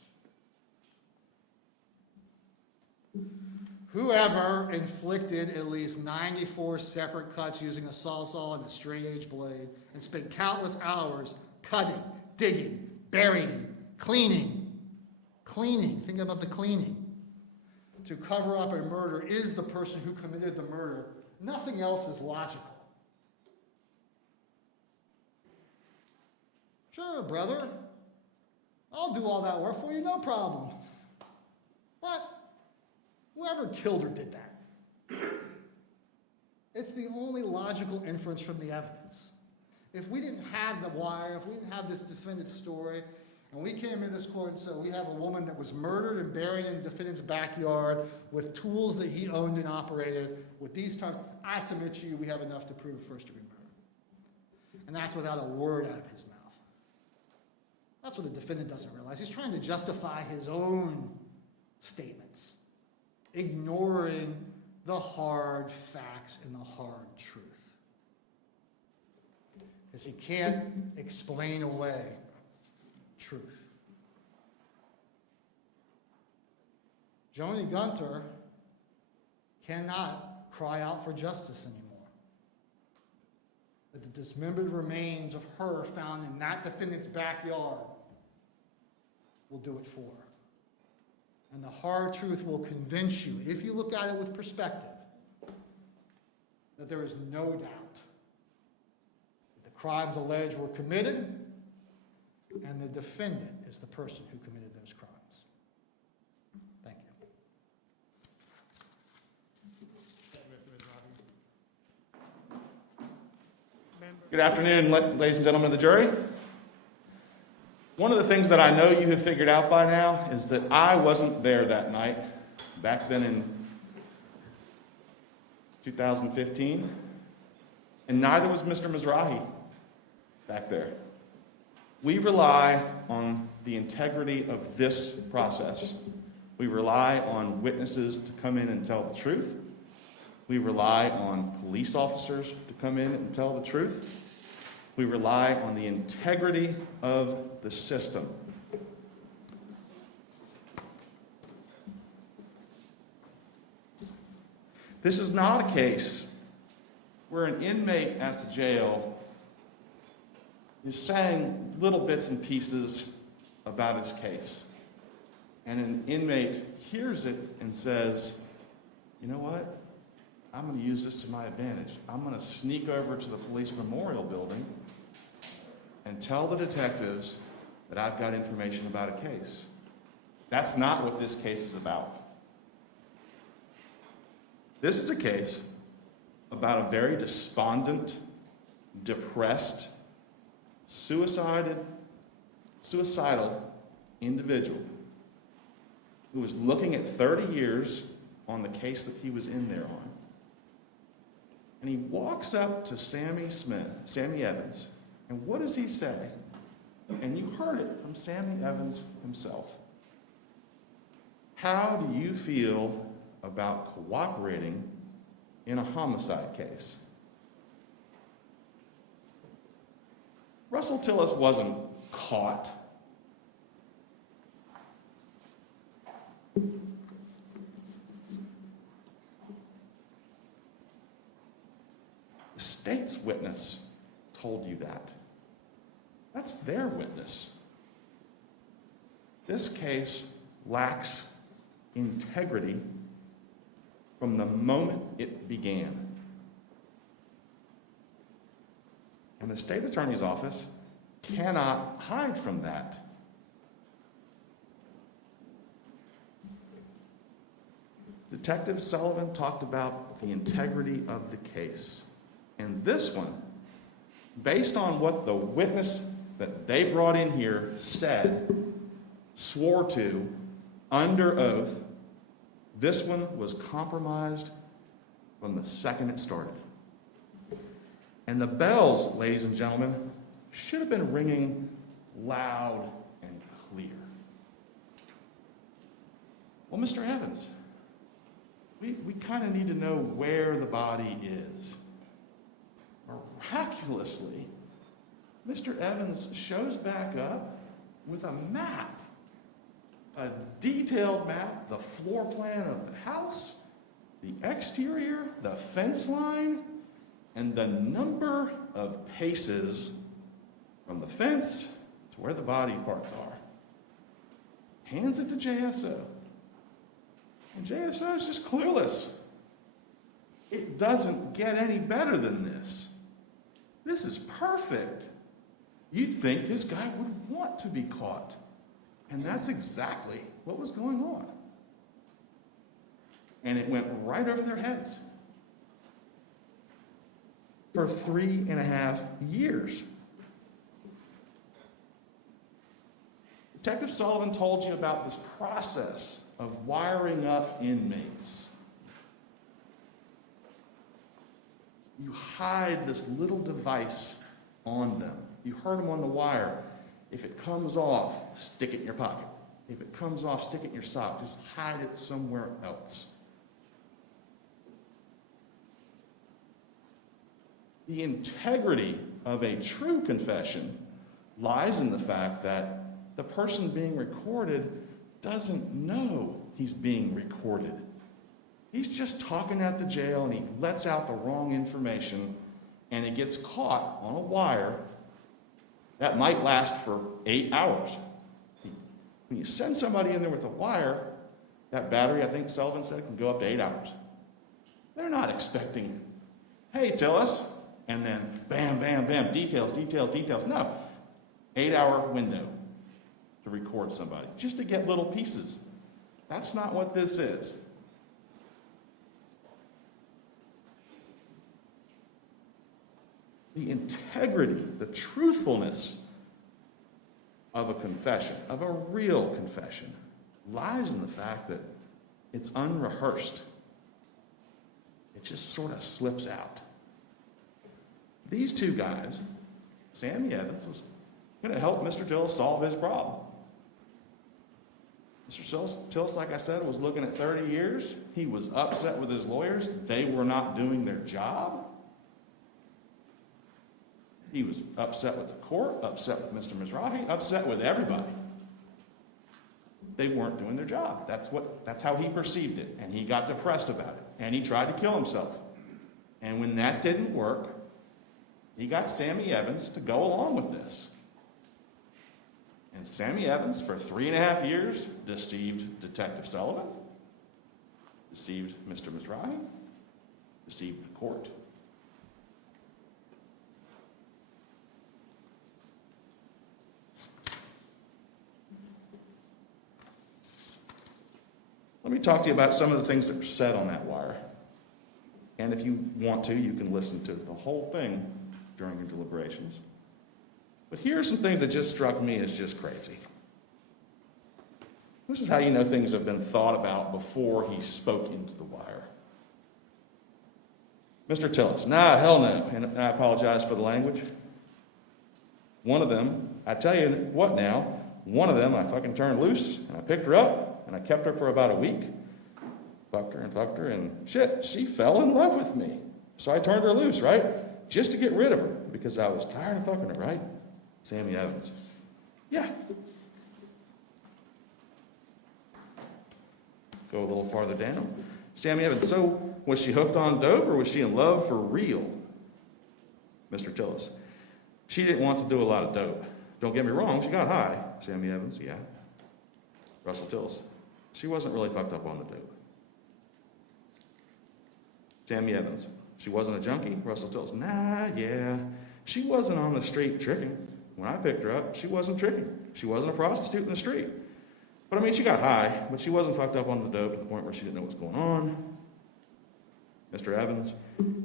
Whoever inflicted at least 94 separate cuts using a sawzall and a straight-edge blade and spent countless hours cutting, digging, burying, cleaning, think about the cleaning, to cover up a murder is the person who committed the murder. Nothing else is logical. Sure, brother. I'll do all that work for you, no problem. What? Whoever killed her did that. It's the only logical inference from the evidence. If we didn't have the wire, if we didn't have this defendant's story, and we came into this court and said we have a woman that was murdered and buried in the defendant's backyard with tools that he owned and operated with these terms, I submit to you we have enough to prove first-degree murder. And that's without a word out of his mouth. That's what the defendant doesn't realize. He's trying to justify his own statements, ignoring the hard facts and the hard truth. Because he can't explain away truth. Joni Gunter cannot cry out for justice anymore. But the dismembered remains of her found in that defendant's backyard will do it for her. And the hard truth will convince you, if you look at it with perspective, that there is no doubt that the crimes alleged were committed and the defendant is the person who committed those crimes. Thank you. Good afternoon, ladies and gentlemen of the jury. One of the things that I know you have figured out by now is that I wasn't there that night, back then in 2015, and neither was Mr. Mizrahi back there. We rely on the integrity of this process. We rely on witnesses to come in and tell the truth. We rely on police officers to come in and tell the truth. We rely on the integrity of the system. This is not a case where an inmate at the jail is saying little bits and pieces about his case. And an inmate hears it and says, you know what? I'm going to use this to my advantage. I'm going to sneak over to the police memorial building and tell the detectives that I've got information about a case. That's not what this case is about. This is a case about a very despondent, depressed, suicidal individual who was looking at 30 years on the case that he was in there on. And he walks up to Sammy Evans, and what does he say? And you heard it from Sammy Evans himself. How do you feel about cooperating in a homicide case? Russell Tillis wasn't caught. The state's witness told you that. That's their witness. This case lacks integrity from the moment it began. And the state attorney's office cannot hide from that. Detective Sullivan talked about the integrity of the case. And this one, based on what the witness that they brought in here said, swore to, under oath, this one was compromised from the second it started. And the bells, ladies and gentlemen, should have been ringing loud and clear. Well, Mr. Evans, we kind of need to know where the body is. Miraculously, Mr. Evans shows back up with a map, a detailed map, the floor plan of the house, the exterior, the fence line, and the number of paces from the fence to where the body parts are. Hands it to JSO. And JSO is just clueless. It doesn't get any better than this. This is perfect. You'd think this guy would want to be caught. And that's exactly what was going on. And it went right over their heads. For 3.5 years. Detective Sullivan told you about this process of wiring up inmates. You hide this little device on them. You heard them on the wire. If it comes off, stick it in your pocket. If it comes off, stick it in your sock. Just hide it somewhere else. The integrity of a true confession lies in the fact that the person being recorded doesn't know he's being recorded. He's just talking at the jail and he lets out the wrong information and it gets caught on a wire that might last for 8 hours. When you send somebody in there with a wire, that battery, I think Sullivan said, can go up to 8 hours. They're not expecting, hey, Tillis, and then bam, bam, bam, details. No, 8-hour window to record somebody, just to get little pieces. That's not what this is. The integrity, the truthfulness of a confession, of a real confession, lies in the fact that it's unrehearsed. It just sort of slips out. These two guys, Sammy Evans was going to help Mr. Tillis solve his problem. Mr. Tillis, like I said, was looking at 30 years. He was upset with his lawyers. They were not doing their job. He was upset with the court, upset with Mr. Mizrahi, upset with everybody. They weren't doing their job. That's how he perceived it. And he got depressed about it. And he tried to kill himself. And when that didn't work, he got Sammy Evans to go along with this. And Sammy Evans, for 3.5 years, deceived Detective Sullivan, deceived Mr. Mizrahi, deceived the court. Let me talk to you about some of the things that were said on that wire. And if you want to, you can listen to the whole thing during your deliberations. But here are some things that just struck me as just crazy. This is how you know things have been thought about before he spoke into the wire. Mr. Tillis, nah, hell no. And I apologize for the language. One of them, I tell you what now, one of them I fucking turned loose and I picked her up and I kept her for about a week. Fucked her, and shit, she fell in love with me. So I turned her loose, right? Just to get rid of her because I was tired of fucking her, right? Sammy Evans. Yeah. Go a little farther down. Sammy Evans. So, was she hooked on dope or was she in love for real? Mr. Tillis. She didn't want to do a lot of dope. Don't get me wrong, she got high. Sammy Evans, yeah. Russell Tillis. She wasn't really fucked up on the dope. Sammy Evans. She wasn't a junkie. Russell Tillis. Nah, yeah. She wasn't on the street tricking. When I picked her up, she wasn't tricking. She wasn't a prostitute in the street. But I mean, she got high, but she wasn't fucked up on the dope to the point where she didn't know what's going on. Mr. Evans.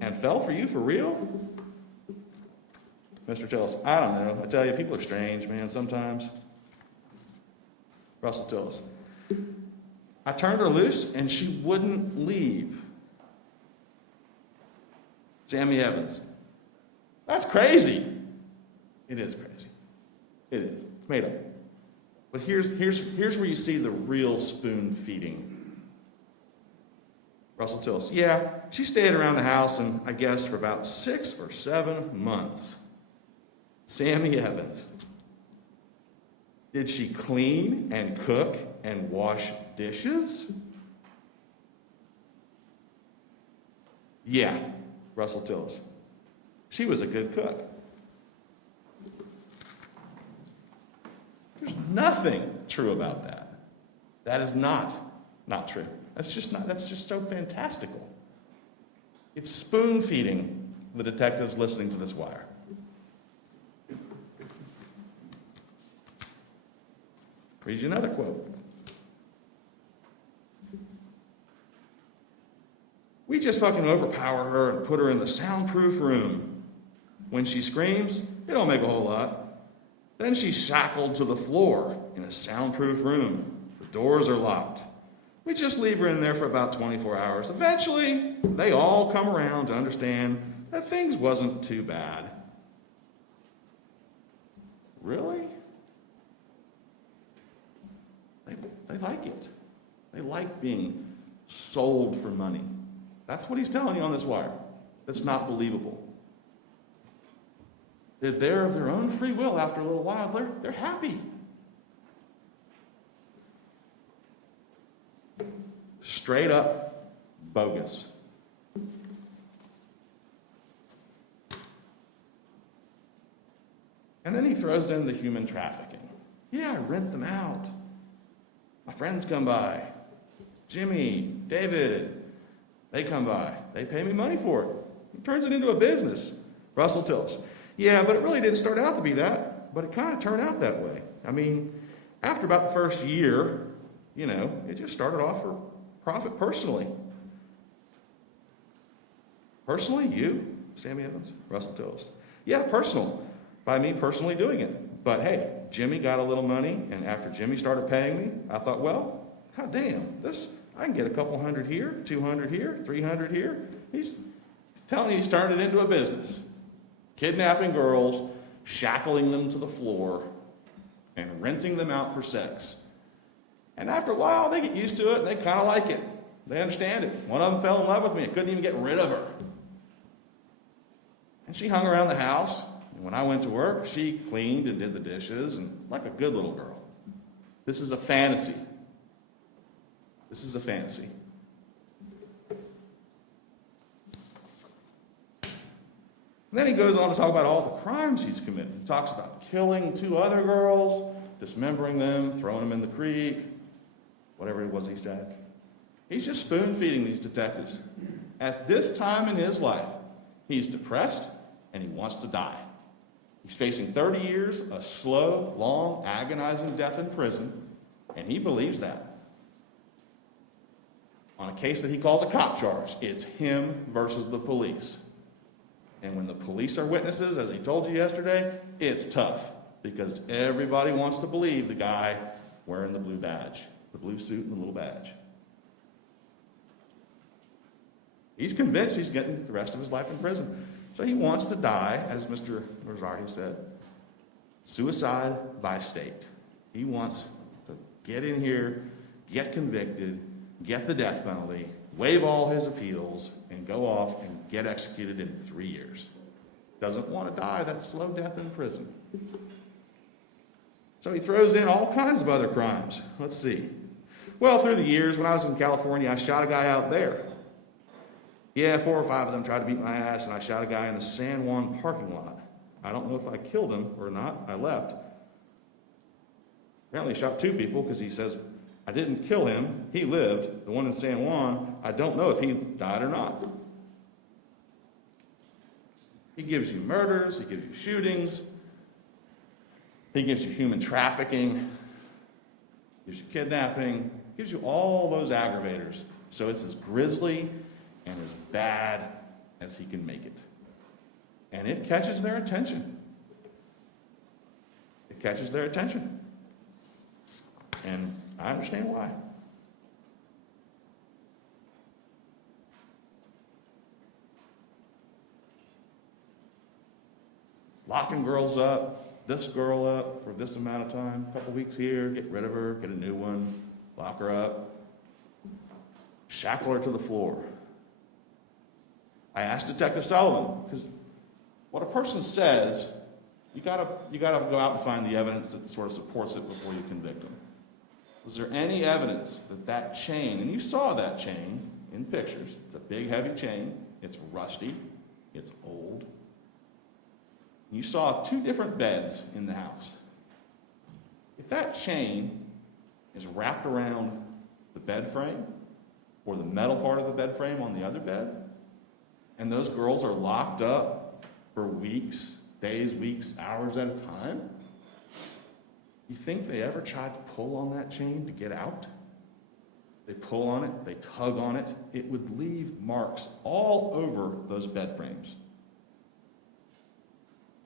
And fell for you for real? Mr. Tillis. I don't know. I tell you, people are strange, man, sometimes. Russell Tillis. I turned her loose and she wouldn't leave. Sammy Evans. That's crazy. It is crazy. It is. It's made up. But here's where you see the real spoon feeding. Russell Tillis. Yeah, she stayed around the house and I guess for about 6 or 7 months. Sammy Evans. Did she clean and cook and wash dishes? Yeah, Russell Tillis. She was a good cook. There's nothing true about that. That is not true. That's just so fantastical. It's spoon feeding the detectives listening to this wire. Read you another quote. We just fucking overpower her and put her in the soundproof room. When she screams, it don't make a whole lot. Then she's shackled to the floor in a soundproof room. The doors are locked. We just leave her in there for about 24 hours. Eventually, they all come around to understand that things wasn't too bad. Really? They like it. They like being sold for money. That's what he's telling you on this wire. That's not believable. They're there of their own free will after a little while. They're happy. Straight up bogus. And then he throws in the human trafficking. Yeah, I rent them out. My friends come by. Jimmy, David, they come by. They pay me money for it. He turns it into a business. Russell Tillis. Yeah, but it really didn't start out to be that, but it kind of turned out that way. I mean, after about the first year, it just started off for profit personally. Personally, you, Sammy Evans, Russell Tillis. Yeah, personal, by me personally doing it. But hey, Jimmy got a little money, and after Jimmy started paying me, I thought, well, god damn, I can get a couple hundred here, 200 here, 300 here. He's telling you he's turned it into a business. Kidnapping girls, shackling them to the floor, and renting them out for sex. And after a while, they get used to it, and they kind of like it. They understand it. One of them fell in love with me. I couldn't even get rid of her. And she hung around the house. And when I went to work, she cleaned and did the dishes, and like a good little girl. This is a fantasy. This is a fantasy. And then he goes on to talk about all the crimes he's committed. He talks about killing 2 other girls, dismembering them, throwing them in the creek, whatever it was he said. He's just spoon-feeding these detectives. At this time in his life, he's depressed and he wants to die. He's facing 30 years, a slow, long, agonizing death in prison, and he believes that. On a case that he calls a cop charge, it's him versus the police. And when the police are witnesses, as he told you yesterday, it's tough because everybody wants to believe the guy wearing the blue badge, the blue suit and the little badge. He's convinced he's getting the rest of his life in prison. So he wants to die, as Mr. Rosardi said, suicide by state. He wants to get in here, get convicted, get the death penalty, waive all his appeals, and go off and get executed in 3 years. Doesn't want to die that slow death in prison. So he throws in all kinds of other crimes. Let's see. Well, through the years, when I was in California, I shot a guy out there. Yeah, 4 or 5 of them tried to beat my ass, and I shot a guy in the San Juan parking lot. I don't know if I killed him or not. I left. Apparently, he shot 2 people because he says, I didn't kill him. He lived. The one in San Juan, I don't know if he died or not. He gives you murders. He gives you shootings. He gives you human trafficking. Gives you kidnapping. Gives you all those aggravators. So it's as grisly and as bad as he can make it. And it catches their attention. It catches their attention. And I understand why. Locking girls up, this girl up for this amount of time, a couple weeks here, get rid of her, get a new one, lock her up, shackle her to the floor. I asked Detective Sullivan, because what a person says, you gotta go out and find the evidence that sort of supports it before you convict them. Was there any evidence that that chain, and you saw that chain in pictures, it's a big heavy chain, it's rusty, it's old. You saw 2 different beds in the house. If that chain is wrapped around the bed frame, or the metal part of the bed frame on the other bed, and those girls are locked up for weeks, days, weeks, hours at a time, you think they ever tried to pull on that chain to get out? They pull on it, they tug on it, it would leave marks all over those bed frames.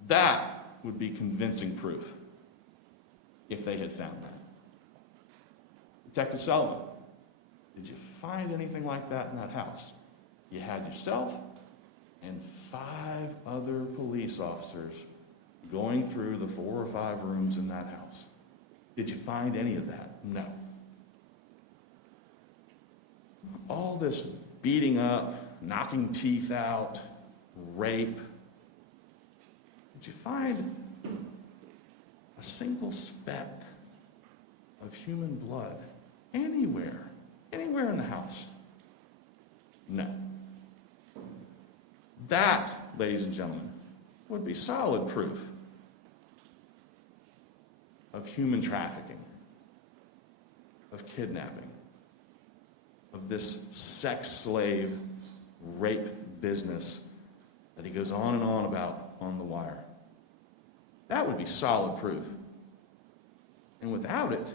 That would be convincing proof if they had found that. Detective Sullivan, did you find anything like that in that house? You had yourself and 5 other police officers going through the 4 or 5 rooms in that house. Did you find any of that? No. All this beating up, knocking teeth out, rape. Did you find a single speck of human blood anywhere in the house? No. That, ladies and gentlemen, would be solid proof of human trafficking, of kidnapping, of this sex slave rape business that he goes on and on about on The Wire. That would be solid proof. And without it,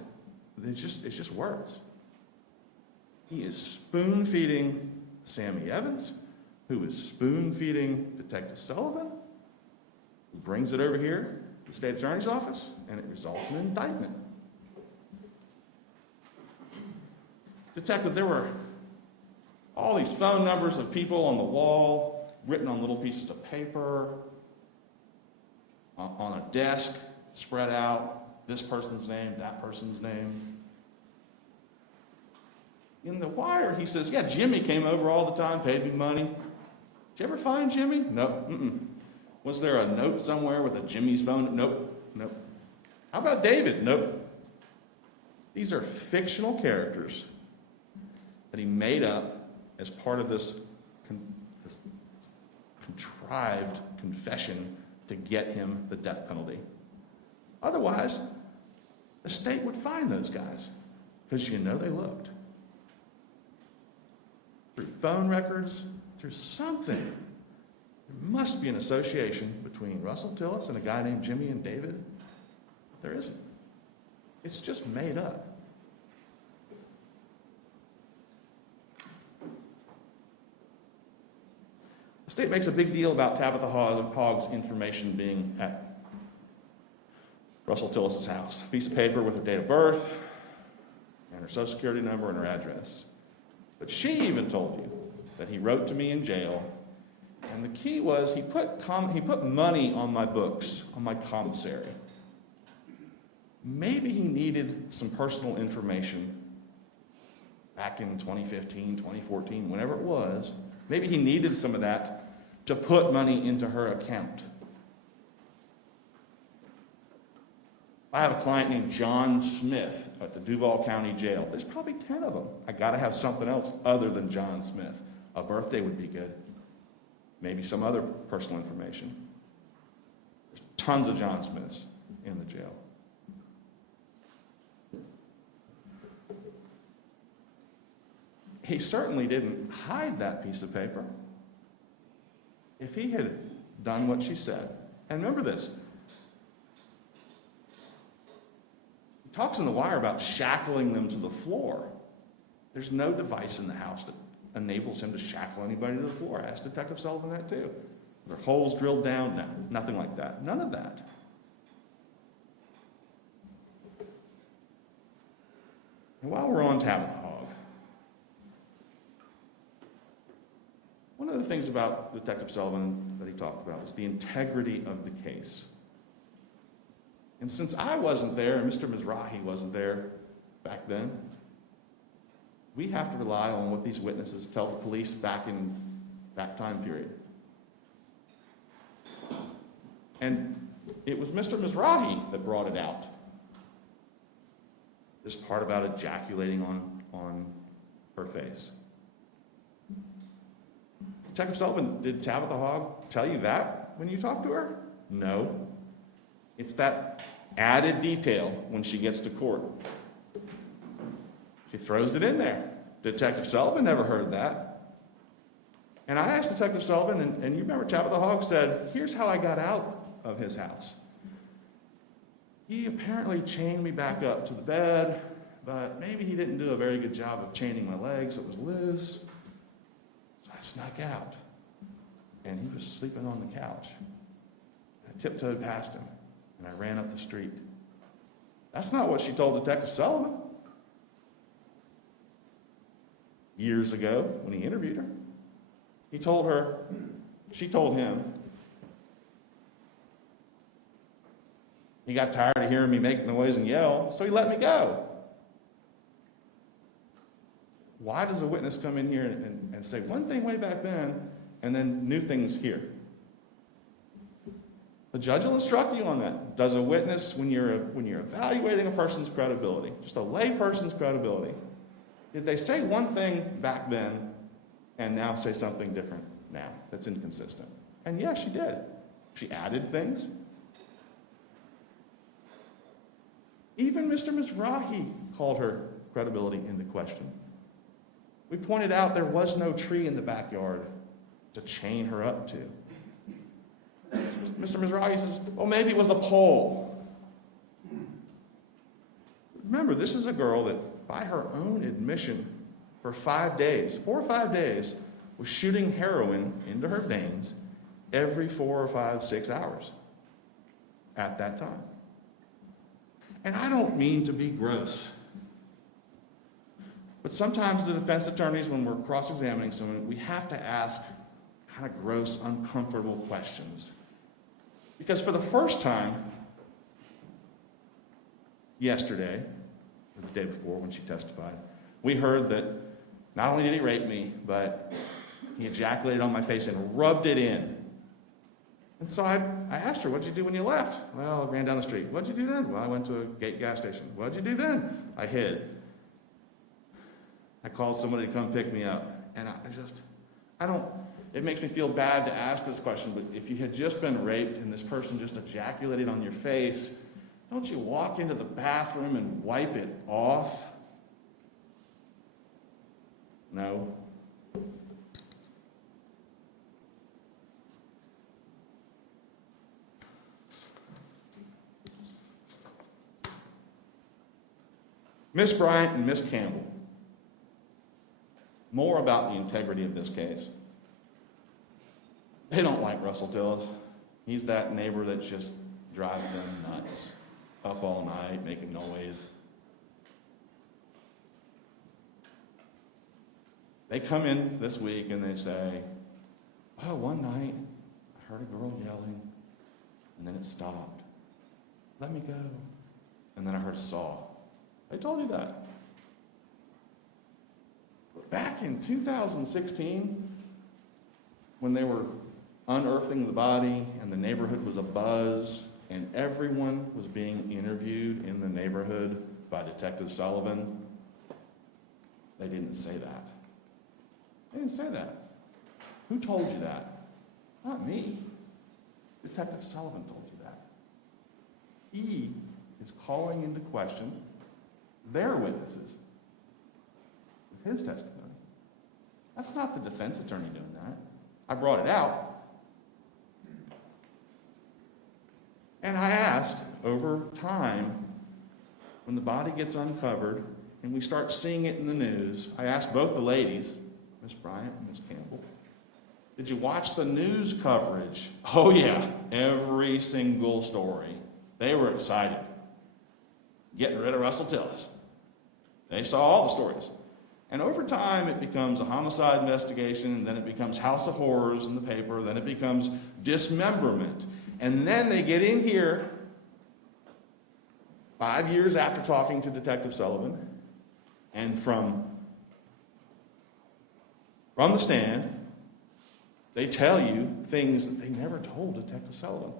it's just words. He is spoon-feeding Sammy Evans, who is spoon-feeding Detective Sullivan, who brings it over here the state attorney's office, and it results in an indictment. Detective, there were all these phone numbers of people on the wall, written on little pieces of paper, on a desk, spread out, this person's name, that person's name. In the wire, he says, yeah, Jimmy came over all the time, paid me money. Did you ever find Jimmy? No. Was there a note somewhere with a Jimmy's phone? Nope. How about David? Nope. These are fictional characters that he made up as part of this contrived confession to get him the death penalty. Otherwise, the state would find those guys, because you know they looked. Through phone records, through something. There must be an association between Russell Tillis and a guy named Jimmy and David. There isn't. It's just made up. The state makes a big deal about Tabitha Hogg's information being at Russell Tillis' house. A piece of paper with her date of birth, and her social security number, and her address. But she even told you that he wrote to me in jail, and the key was he put money on my books, on my commissary. Maybe he needed some personal information back in 2015, 2014, whenever it was. Maybe he needed some of that to put money into her account. I have a client named John Smith at the Duval County Jail. There's probably 10 of them. I got to have something else other than John Smith. A birthday would be good. Maybe some other personal information. There's tons of John Smiths in the jail. He certainly didn't hide that piece of paper. If he had done what she said, and remember this, he talks in the wire about shackling them to the floor. There's no device in the house that enables him to shackle anybody to the floor. Ask Detective Sullivan that too. Are there holes drilled down? No, nothing like that. None of that. And while we're on Tabitha Hogg, one of the things about Detective Sullivan that he talked about is the integrity of the case. And since I wasn't there and Mr. Mizrahi wasn't there back then, we have to rely on what these witnesses tell the police back in that time period. And it was Mr. Mizrahi that brought it out. This part about ejaculating on her face. Detective Sullivan, did Tabitha Hogg tell you that when you talked to her? No. It's that added detail when she gets to court. She throws it in there. Detective Sullivan never heard that. And I asked Detective Sullivan, and you remember Tabitha Hogg said, here's how I got out of his house. He apparently chained me back up to the bed, but maybe he didn't do a very good job of chaining my legs. It was loose. Snuck out, and he was sleeping on the couch. I tiptoed past him, and I ran up the street. That's not what she told Detective Sullivan years ago when he interviewed her. She told him, he got tired of hearing me make noise and yell, so he let me go. Why does a witness come in here and say one thing way back then and then new things here? The judge will instruct you on that. Does a witness, when you're evaluating a person's credibility, just a lay person's credibility, did they say one thing back then and now say something different now that's inconsistent? And yes, she did. She added things. Even Mr. Mizrahi called her credibility into question. We pointed out there was no tree in the backyard to chain her up to. Mr. Mizrahi says, well, maybe it was a pole. Remember, this is a girl that, by her own admission, for 5 days, 4 or 5 days, was shooting heroin into her veins every 4 or 5, 6 hours. at that time. And I don't mean to be gross, but sometimes the defense attorneys, when we're cross-examining someone, we have to ask kind of gross, uncomfortable questions. Because for the first time, yesterday, or the day before when she testified, we heard that not only did he rape me, but he ejaculated on my face and rubbed it in. And so I asked her, what'd you do when you left? Well, I ran down the street. What'd you do then? Well, I went to a gas station. What'd you do then? I hid. I called somebody to come pick me up. And it makes me feel bad to ask this question, but if you had just been raped and this person just ejaculated on your face, don't you walk into the bathroom and wipe it off? No. Miss Bryant and Miss Campbell. More about the integrity of this case. They don't like Russell Tillis. He's that neighbor that just drives them nuts. Up all night, making noise. They come in this week and they say, well, one night I heard a girl yelling and then it stopped. Let me go. And then I heard a saw. I told you that. But back in 2016, when they were unearthing the body and the neighborhood was abuzz and everyone was being interviewed in the neighborhood by Detective Sullivan, they didn't say that. They didn't say that. Who told you that? Not me. Detective Sullivan told you that. He is calling into question their witnesses with his testimony. That's not the defense attorney doing that. I brought it out. And I asked, over time, when the body gets uncovered and we start seeing it in the news, I asked both the ladies, Miss Bryant and Miss Campbell, did you watch the news coverage? Oh yeah, every single story. They were excited. Getting rid of Russell Tillis. They saw all the stories. And over time, it becomes a homicide investigation, and then it becomes House of Horrors in the paper, then it becomes dismemberment. And then they get in here 5 years after talking to Detective Sullivan, and from the stand, they tell you things that they never told Detective Sullivan.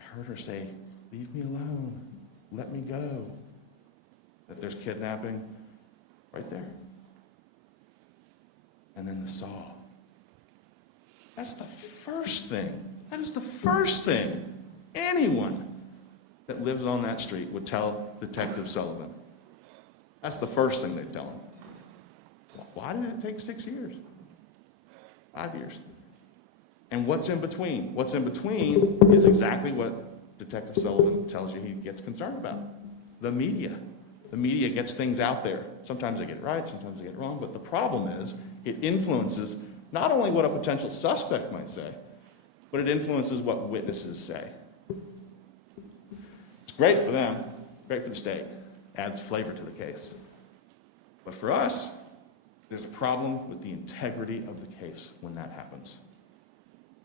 I heard her say, leave me alone, let me go. That there's kidnapping right there. And then the saw. That's the first thing. That is the first thing anyone that lives on that street would tell Detective Sullivan. That's the first thing they'd tell him. Why did it take 6 years? 5 years. And what's in between? What's in between is exactly what Detective Sullivan tells you he gets concerned about. The media. The media gets things out there. Sometimes they get it right, sometimes they get it wrong, but the problem is it influences not only what a potential suspect might say, but it influences what witnesses say. It's great for them, great for the state, adds flavor to the case. But for us, there's a problem with the integrity of the case when that happens.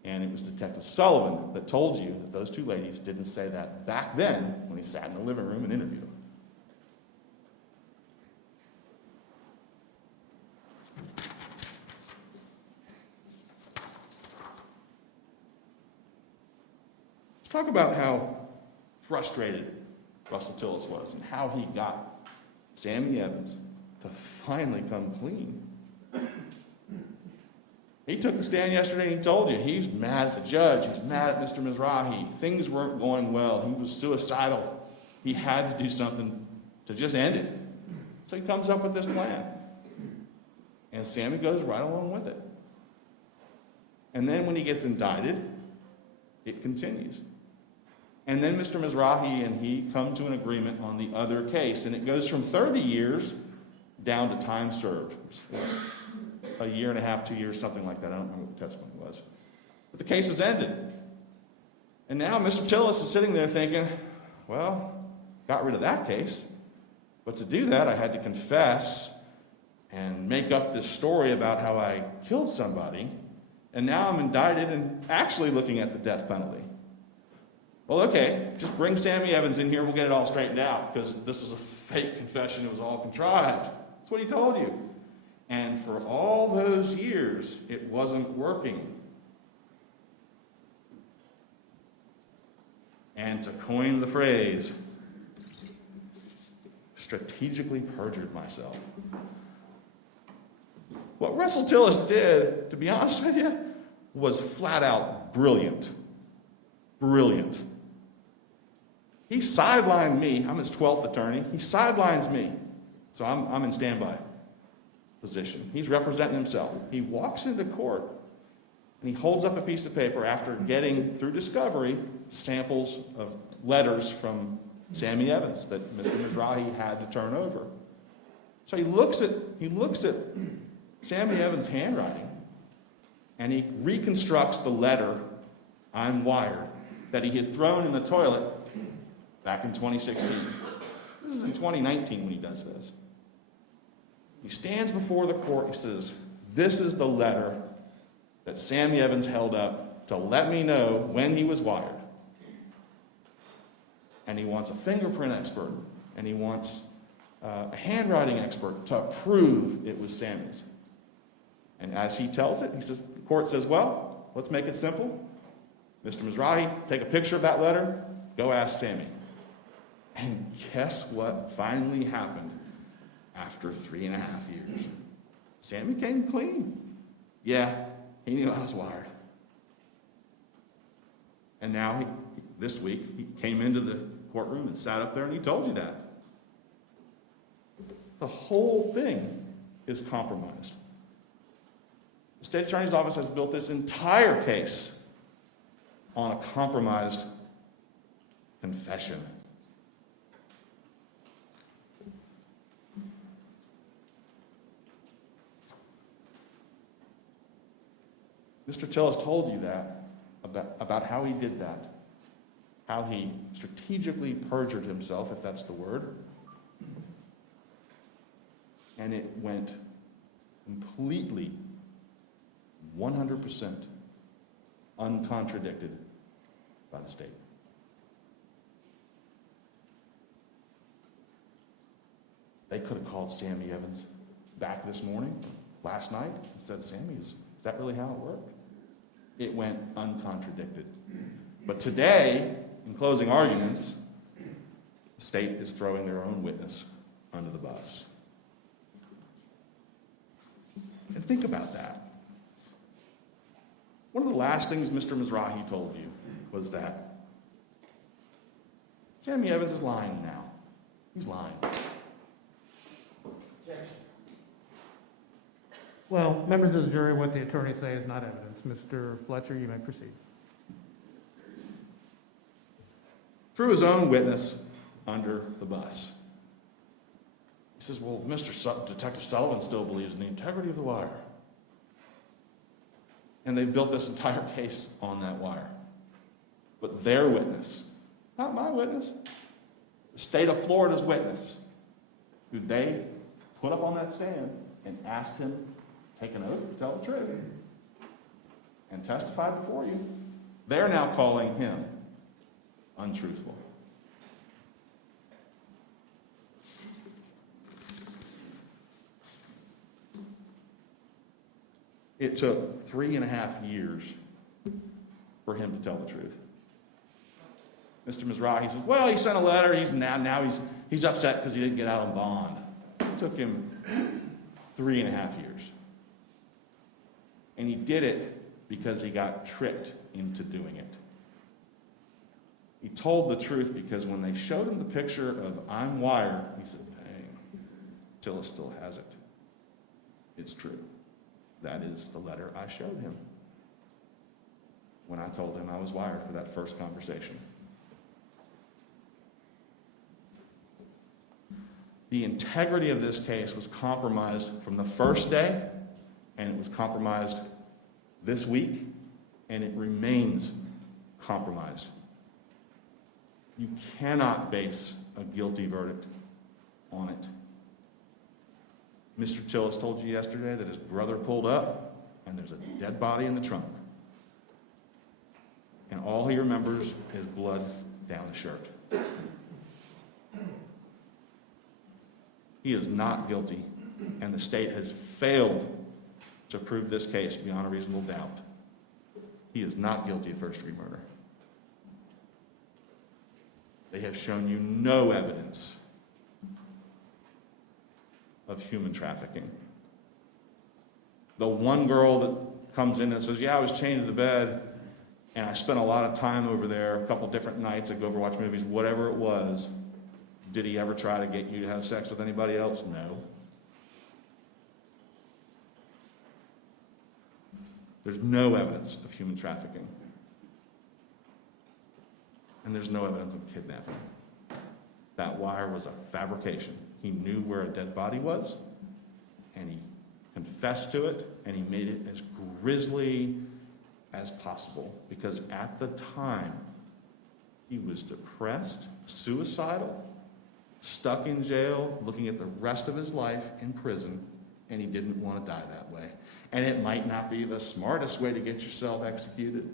And it was Detective Sullivan that told you that those two ladies didn't say that back then when he sat in the living room and interviewed them. Let's talk about how frustrated Russell Tillis was and how he got Sammy Evans to finally come clean. He took the stand yesterday and he told you he's mad at the judge, he's mad at Mr. Mizrahi. Things weren't going well. He was suicidal. He had to do something to just end it. So he comes up with this plan. And Sammy goes right along with it. And then when he gets indicted, it continues. And then Mr. Mizrahi and he come to an agreement on the other case. And it goes from 30 years down to time served. A year and a half, 2 years, something like that. I don't remember what the testimony was. But the case is ended. And now Mr. Tillis is sitting there thinking, well, got rid of that case. But to do that, I had to confess and make up this story about how I killed somebody. And now I'm indicted and actually looking at the death penalty. Well, okay, just bring Sammy Evans in here. We'll get it all straightened out because this is a fake confession. It was all contrived. That's what he told you. And for all those years, it wasn't working. And to coin the phrase, strategically perjured myself. What Russell Tillis did, to be honest with you, was flat out brilliant. Brilliant. He sidelined me. I'm his 12th attorney. He sidelines me. So I'm in standby position. He's representing himself. He walks into court and he holds up a piece of paper after getting, through discovery, samples of letters from Sammy Evans that Mr. Mizrahi had to turn over. So he looks at Sammy Evans' handwriting and he reconstructs the letter, "I'm wired," that he had thrown in the toilet back in 2016. This is in 2019 when he does this. He stands before the court. He says, "This is the letter that Sammy Evans held up to let me know when he was wired." And he wants a fingerprint expert, and he wants a handwriting expert to prove it was Sammy's. And as he tells it, the court says, "Well, let's make it simple. Mr. Mizrahi, take a picture of that letter, go ask Sammy." And guess what finally happened after 3.5 years? Sammy came clean. Yeah, he knew I was wired. And now, this week, he came into the courtroom and sat up there and he told you that. The whole thing is compromised. The state attorney's office has built this entire case on a compromised confession. Mr. Tillis told you that, about how he did that, how he strategically perjured himself, if that's the word, and it went completely, 100% uncontradicted by the state. They could have called Sammy Evans back this morning, last night, and said, "Sammy, is that really how it worked?" It went uncontradicted. But today, in closing arguments, the state is throwing their own witness under the bus. And think about that. One of the last things Mr. Mizrahi told you was that Sammy Evans is lying now. He's lying. Well, members of the jury, what the attorneys say is not evidence. Mr. Fletcher, you may proceed. Threw his own witness under the bus. He says, "Well, Detective Sullivan still believes in the integrity of the wire." And they've built this entire case on that wire. But their witness, not my witness, the state of Florida's witness, who they put up on that stand and asked him to take an oath to tell the truth and testify before you, they're now calling him untruthful. It took 3.5 years for him to tell the truth. Mr. Mizrahi says, "Well, he sent a letter. He's upset because he didn't get out on bond." It took him 3.5 years. And he did it because he got tricked into doing it. He told the truth because when they showed him the picture of "I'm wired," he said, "Dang, Tillis still has it. It's true. That is the letter I showed him when I told him I was wired for that first conversation." The integrity of this case was compromised from the first day, and it was compromised this week, and it remains compromised. You cannot base a guilty verdict on it. Mr. Tillis told you yesterday that his brother pulled up and there's a dead body in the trunk. And all he remembers is blood down the shirt. He is not guilty, and the state has failed to prove this case beyond a reasonable doubt. He is not guilty of first-degree murder. They have shown you no evidence of human trafficking. The one girl that comes in and says, yeah, I was chained to the bed, and I spent a lot of time over there, a couple different nights, I'd go over watch movies, whatever it was. Did he ever try to get you to have sex with anybody else? No. There's no evidence of human trafficking. And there's no evidence of kidnapping. That wire was a fabrication. He knew where a dead body was, and he confessed to it, and he made it as grisly as possible, because at the time, he was depressed, suicidal, stuck in jail, looking at the rest of his life in prison, and he didn't want to die that way. And it might not be the smartest way to get yourself executed.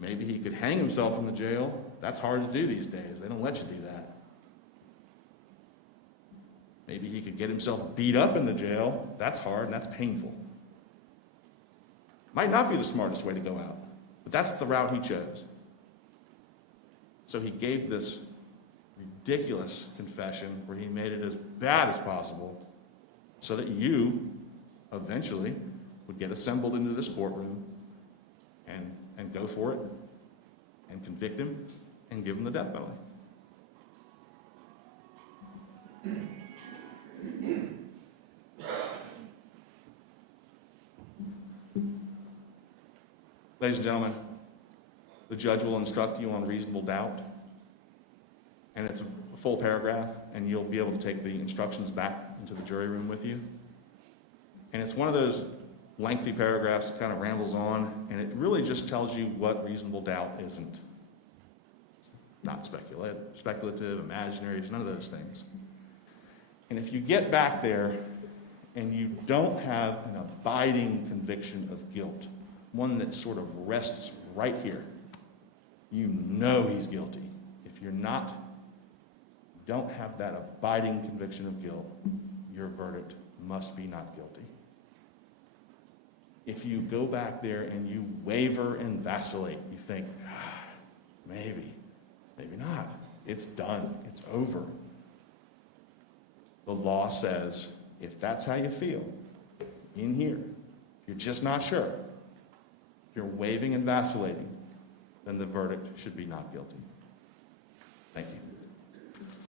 Maybe he could hang himself in the jail. That's hard to do these days. They don't let you do that. Maybe he could get himself beat up in the jail. That's hard and that's painful. Might not be the smartest way to go out, but that's the route he chose. So he gave this ridiculous confession where he made it as bad as possible so that you eventually would get assembled into this courtroom and go for it and convict him and give him the death penalty. Ladies and gentlemen, the judge will instruct you on reasonable doubt, and it's a full paragraph, and you'll be able to take the instructions back into the jury room with you. And it's one of those lengthy paragraphs that kind of rambles on, and it really just tells you what reasonable doubt isn't. Not speculative, imaginary, none of those things. And if you get back there and you don't have an abiding conviction of guilt, one that sort of rests right here, you know he's guilty. If you're not, don't have that abiding conviction of guilt, your verdict must be not guilty. If you go back there and you waver and vacillate, you think, maybe not. It's done. It's over. The law says, if that's how you feel, in here, you're just not sure, if you're wavering and vacillating, then the verdict should be not guilty. Thank you.